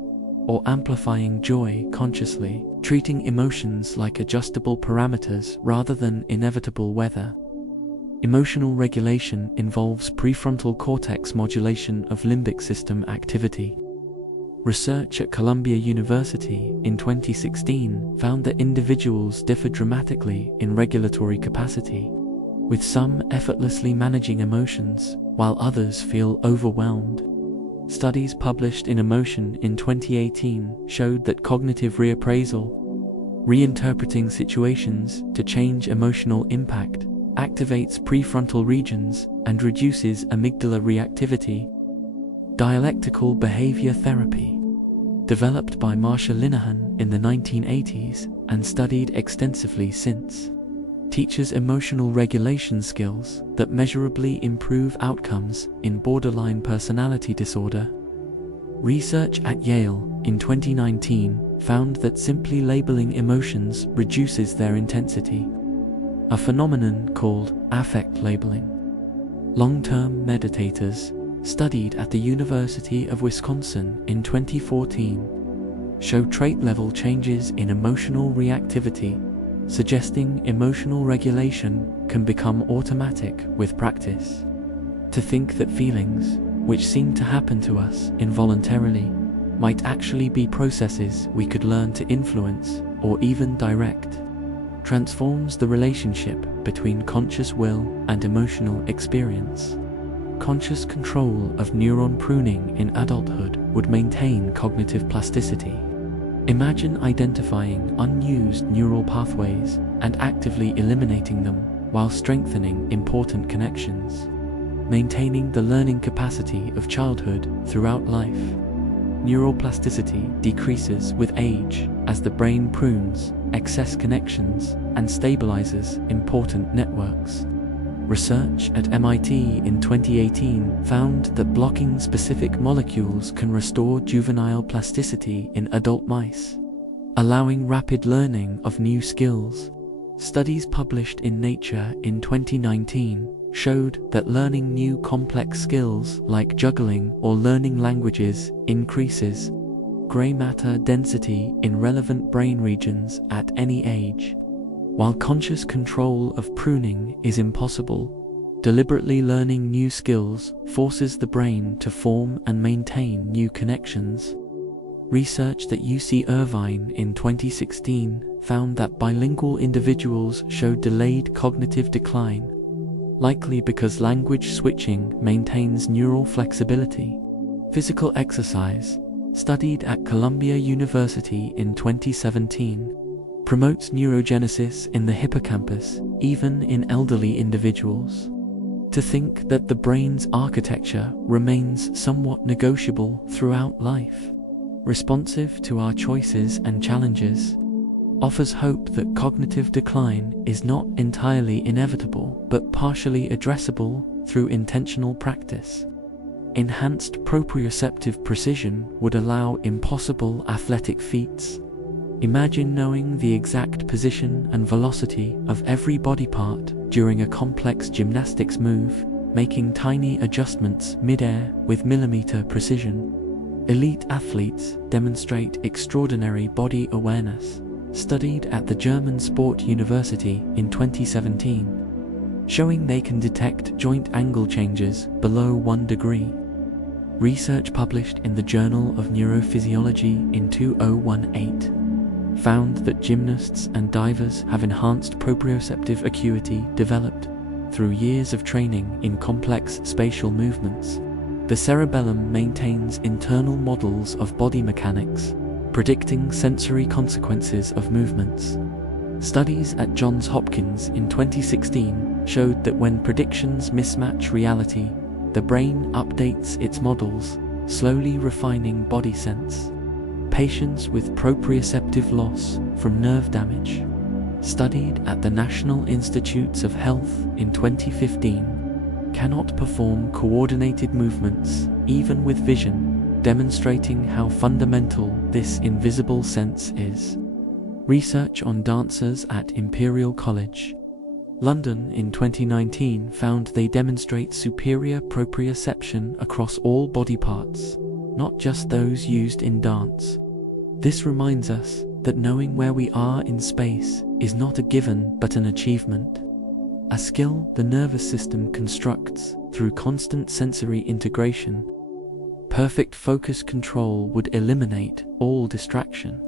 or amplifying joy consciously, treating emotions like adjustable parameters rather than inevitable weather. Emotional regulation involves prefrontal cortex modulation of limbic system activity. Research at Columbia University in 2016 found that individuals differ dramatically in regulatory capacity, with some effortlessly managing emotions while others feel overwhelmed. Studies published in Emotion in 2018 showed that cognitive reappraisal, reinterpreting situations to change emotional impact, activates prefrontal regions and reduces amygdala reactivity. Dialectical behavior therapy, developed by Marsha Linehan in the 1980s and studied extensively since, teaches emotional regulation skills that measurably improve outcomes in borderline personality disorder. Research at Yale in 2019 found that simply labeling emotions reduces their intensity, a phenomenon called affect labeling. Long-term meditators, studied at the University of Wisconsin in 2014, show trait-level changes in emotional reactivity, suggesting emotional regulation can become automatic with practice. To think that feelings, which seem to happen to us involuntarily, might actually be processes we could learn to influence or even direct, transforms the relationship between conscious will and emotional experience. Conscious control of neuron pruning in adulthood would maintain cognitive plasticity. Imagine identifying unused neural pathways and actively eliminating them while strengthening important connections. maintaining the learning capacity of childhood throughout life. Neuroplasticity decreases with age as the brain prunes excess connections and stabilizes important networks. Research at MIT in 2018 found that blocking specific molecules can restore juvenile plasticity in adult mice, allowing rapid learning of new skills. Studies published in Nature in 2019 showed that learning new complex skills like juggling or learning languages increases gray matter density in relevant brain regions at any age. While conscious control of pruning is impossible, deliberately learning new skills forces the brain to form and maintain new connections. Research at UC Irvine in 2016 found that bilingual individuals showed delayed cognitive decline, likely because language switching maintains neural flexibility. Physical exercise, studied at Columbia University in 2017, promotes neurogenesis in the hippocampus, even in elderly individuals. To think that the brain's architecture remains somewhat negotiable throughout life, responsive to our choices and challenges, offers hope that cognitive decline is not entirely inevitable but partially addressable through intentional practice. Enhanced proprioceptive precision would allow impossible athletic feats. Imagine knowing the exact position and velocity of every body part during a complex gymnastics move, making tiny adjustments mid-air with millimeter precision. Elite athletes demonstrate extraordinary body awareness, studied at the German Sport University in 2017, showing they can detect joint angle changes below 1 degree. Research published in the Journal of Neurophysiology in 2018 found that gymnasts and divers have enhanced proprioceptive acuity developed through years of training in complex spatial movements. The cerebellum maintains internal models of body mechanics, predicting sensory consequences of movements. Studies at Johns Hopkins in 2016 showed that when predictions mismatch reality, the brain updates its models, slowly refining body sense. Patients with proprioceptive loss from nerve damage, studied at the National Institutes of Health in 2015, cannot perform coordinated movements, even with vision, demonstrating how fundamental this invisible sense is. Research on dancers at Imperial College London in 2019 found they demonstrate superior proprioception across all body parts, not just those used in dance. This reminds us that knowing where we are in space is not a given but an achievement, a skill the nervous system constructs through constant sensory integration. Perfect focus control would eliminate all distraction.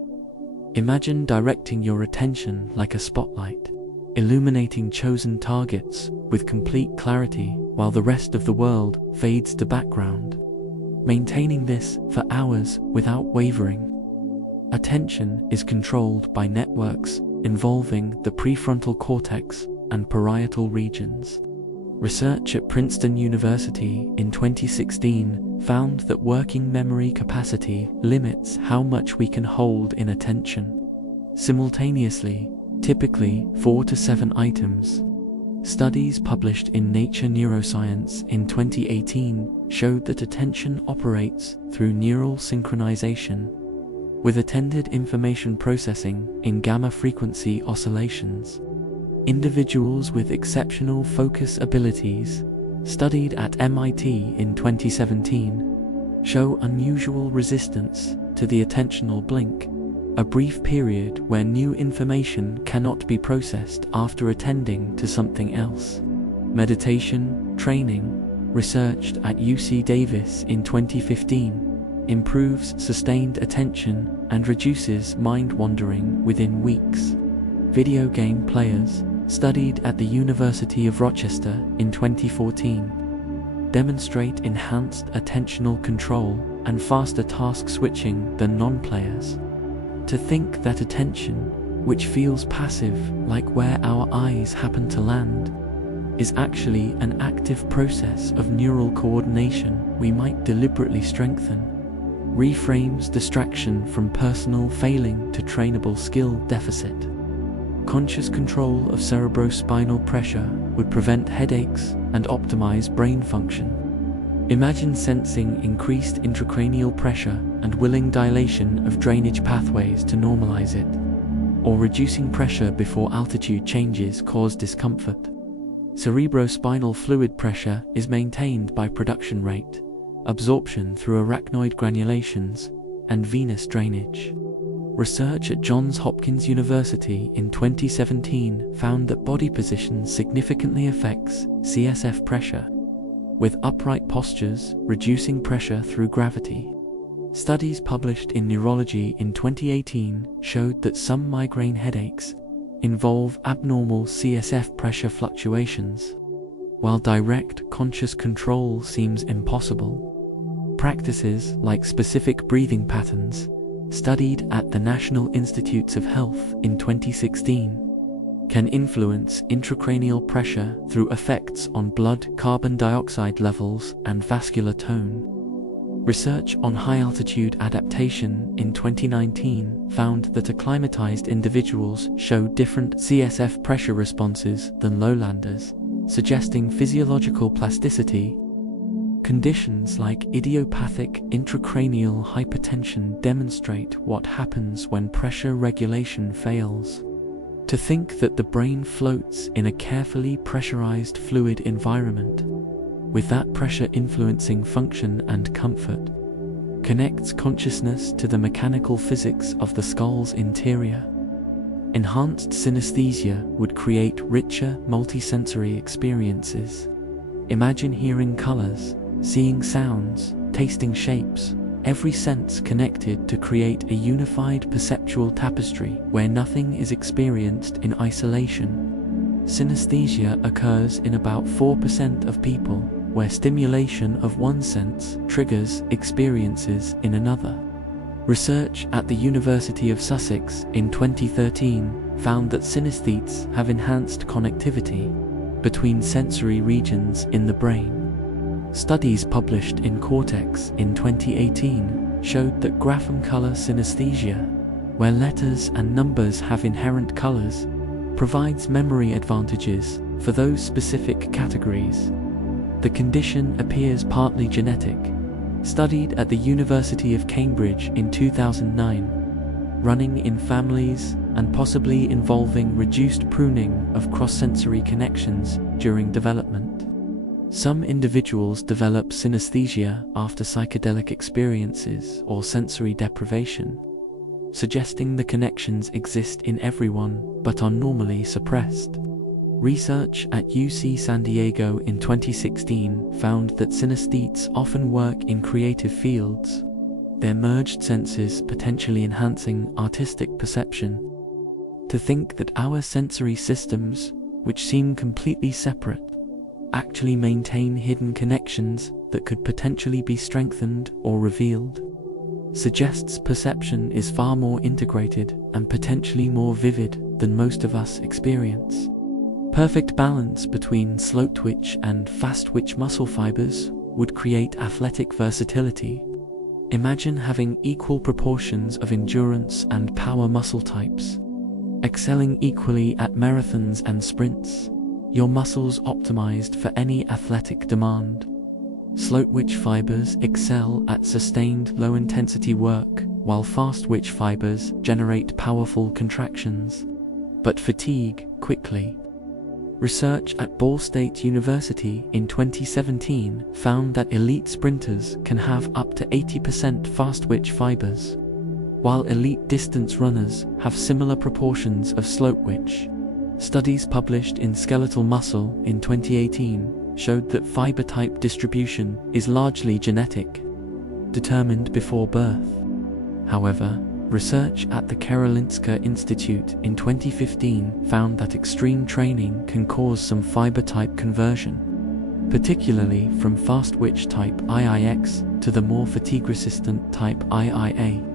Imagine directing your attention like a spotlight, illuminating chosen targets with complete clarity while the rest of the world fades to background. Maintaining this for hours without wavering. Attention is controlled by networks involving the prefrontal cortex and parietal regions. Research at Princeton University in 2016 found that working memory capacity limits how much we can hold in attention simultaneously, typically 4 to 7 items. Studies published in Nature Neuroscience in 2018 showed that attention operates through neural synchronization, with attended information processing in gamma frequency oscillations. Individuals with exceptional focus abilities, studied at MIT in 2017, show unusual resistance to the attentional blink, a brief period where new information cannot be processed after attending to something else. Meditation training, researched at UC Davis in 2015, improves sustained attention and reduces mind wandering within weeks. Video game players, studied at the University of Rochester in 2014, demonstrate enhanced attentional control and faster task switching than non-players. To think that attention, which feels passive like where our eyes happen to land, is actually an active process of neural coordination we might deliberately strengthen, reframes distraction from personal failing to trainable skill deficit. Conscious control of cerebrospinal pressure would prevent headaches and optimize brain function. Imagine sensing increased intracranial pressure and willing dilation of drainage pathways to normalize it, or reducing pressure before altitude changes cause discomfort. Cerebrospinal fluid pressure is maintained by production rate, absorption through arachnoid granulations, and venous drainage. Research at Johns Hopkins University in 2017 found that body position significantly affects CSF pressure, with upright postures reducing pressure through gravity. Studies published in Neurology in 2018 showed that some migraine headaches involve abnormal CSF pressure fluctuations. While direct conscious control seems impossible, practices like specific breathing patterns, studied at the National Institutes of Health in 2016, can influence intracranial pressure through effects on blood carbon dioxide levels and vascular tone. Research on high-altitude adaptation in 2019 found that acclimatized individuals show different CSF pressure responses than lowlanders, suggesting physiological plasticity. Conditions like idiopathic intracranial hypertension demonstrate what happens when pressure regulation fails. To think that the brain floats in a carefully pressurized fluid environment, with that pressure influencing function and comfort, connects consciousness to the mechanical physics of the skull's interior. Enhanced synesthesia would create richer multisensory experiences. Imagine hearing colors, seeing sounds, tasting shapes, every sense connected to create a unified perceptual tapestry where nothing is experienced in isolation. Synesthesia occurs in about 4% of people, where stimulation of one sense triggers experiences in another. Research at the University of Sussex in 2013 found that synesthetes have enhanced connectivity between sensory regions in the brain. Studies published in Cortex in 2018 showed that grapheme color synesthesia, where letters and numbers have inherent colors, provides memory advantages for those specific categories. The condition appears partly genetic. Studied at the University of Cambridge in 2009, running in families and possibly involving reduced pruning of cross-sensory connections during development. Some individuals develop synesthesia after psychedelic experiences or sensory deprivation, suggesting the connections exist in everyone but are normally suppressed. Research at UC San Diego in 2016 found that synesthetes often work in creative fields, their merged senses potentially enhancing artistic perception. To think that our sensory systems, which seem completely separate, actually maintain hidden connections that could potentially be strengthened or revealed, suggests perception is far more integrated and potentially more vivid than most of us experience. Perfect balance between slow twitch and fast twitch muscle fibers would create athletic versatility. Imagine having equal proportions of endurance and power muscle types, excelling equally at marathons and sprints, your muscles optimized for any athletic demand. Slow-twitch fibers excel at sustained low-intensity work, while fast-twitch fibers generate powerful contractions, but fatigue quickly. Research at Ball State University in 2017 found that elite sprinters can have up to 80% fast-twitch fibers, while elite distance runners have similar proportions of slow-twitch. Studies published in Skeletal Muscle in 2018 showed that fiber type distribution is largely genetic, determined before birth. However, research at the Karolinska Institute in 2015 found that extreme training can cause some fiber type conversion, particularly from fast-twitch type IIX to the more fatigue-resistant type IIA.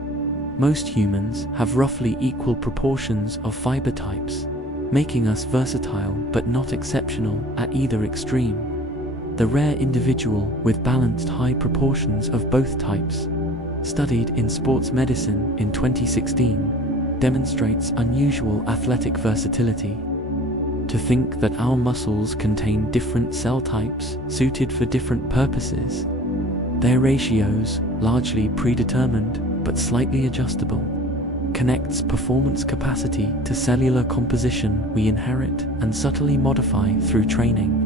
Most humans have roughly equal proportions of fiber types, making us versatile but not exceptional at either extreme. The rare individual with balanced high proportions of both types, studied in sports medicine in 2016, demonstrates unusual athletic versatility. To think that our muscles contain different cell types suited for different purposes, their ratios, largely predetermined but slightly adjustable, connects performance capacity to cellular composition we inherit and subtly modify through training.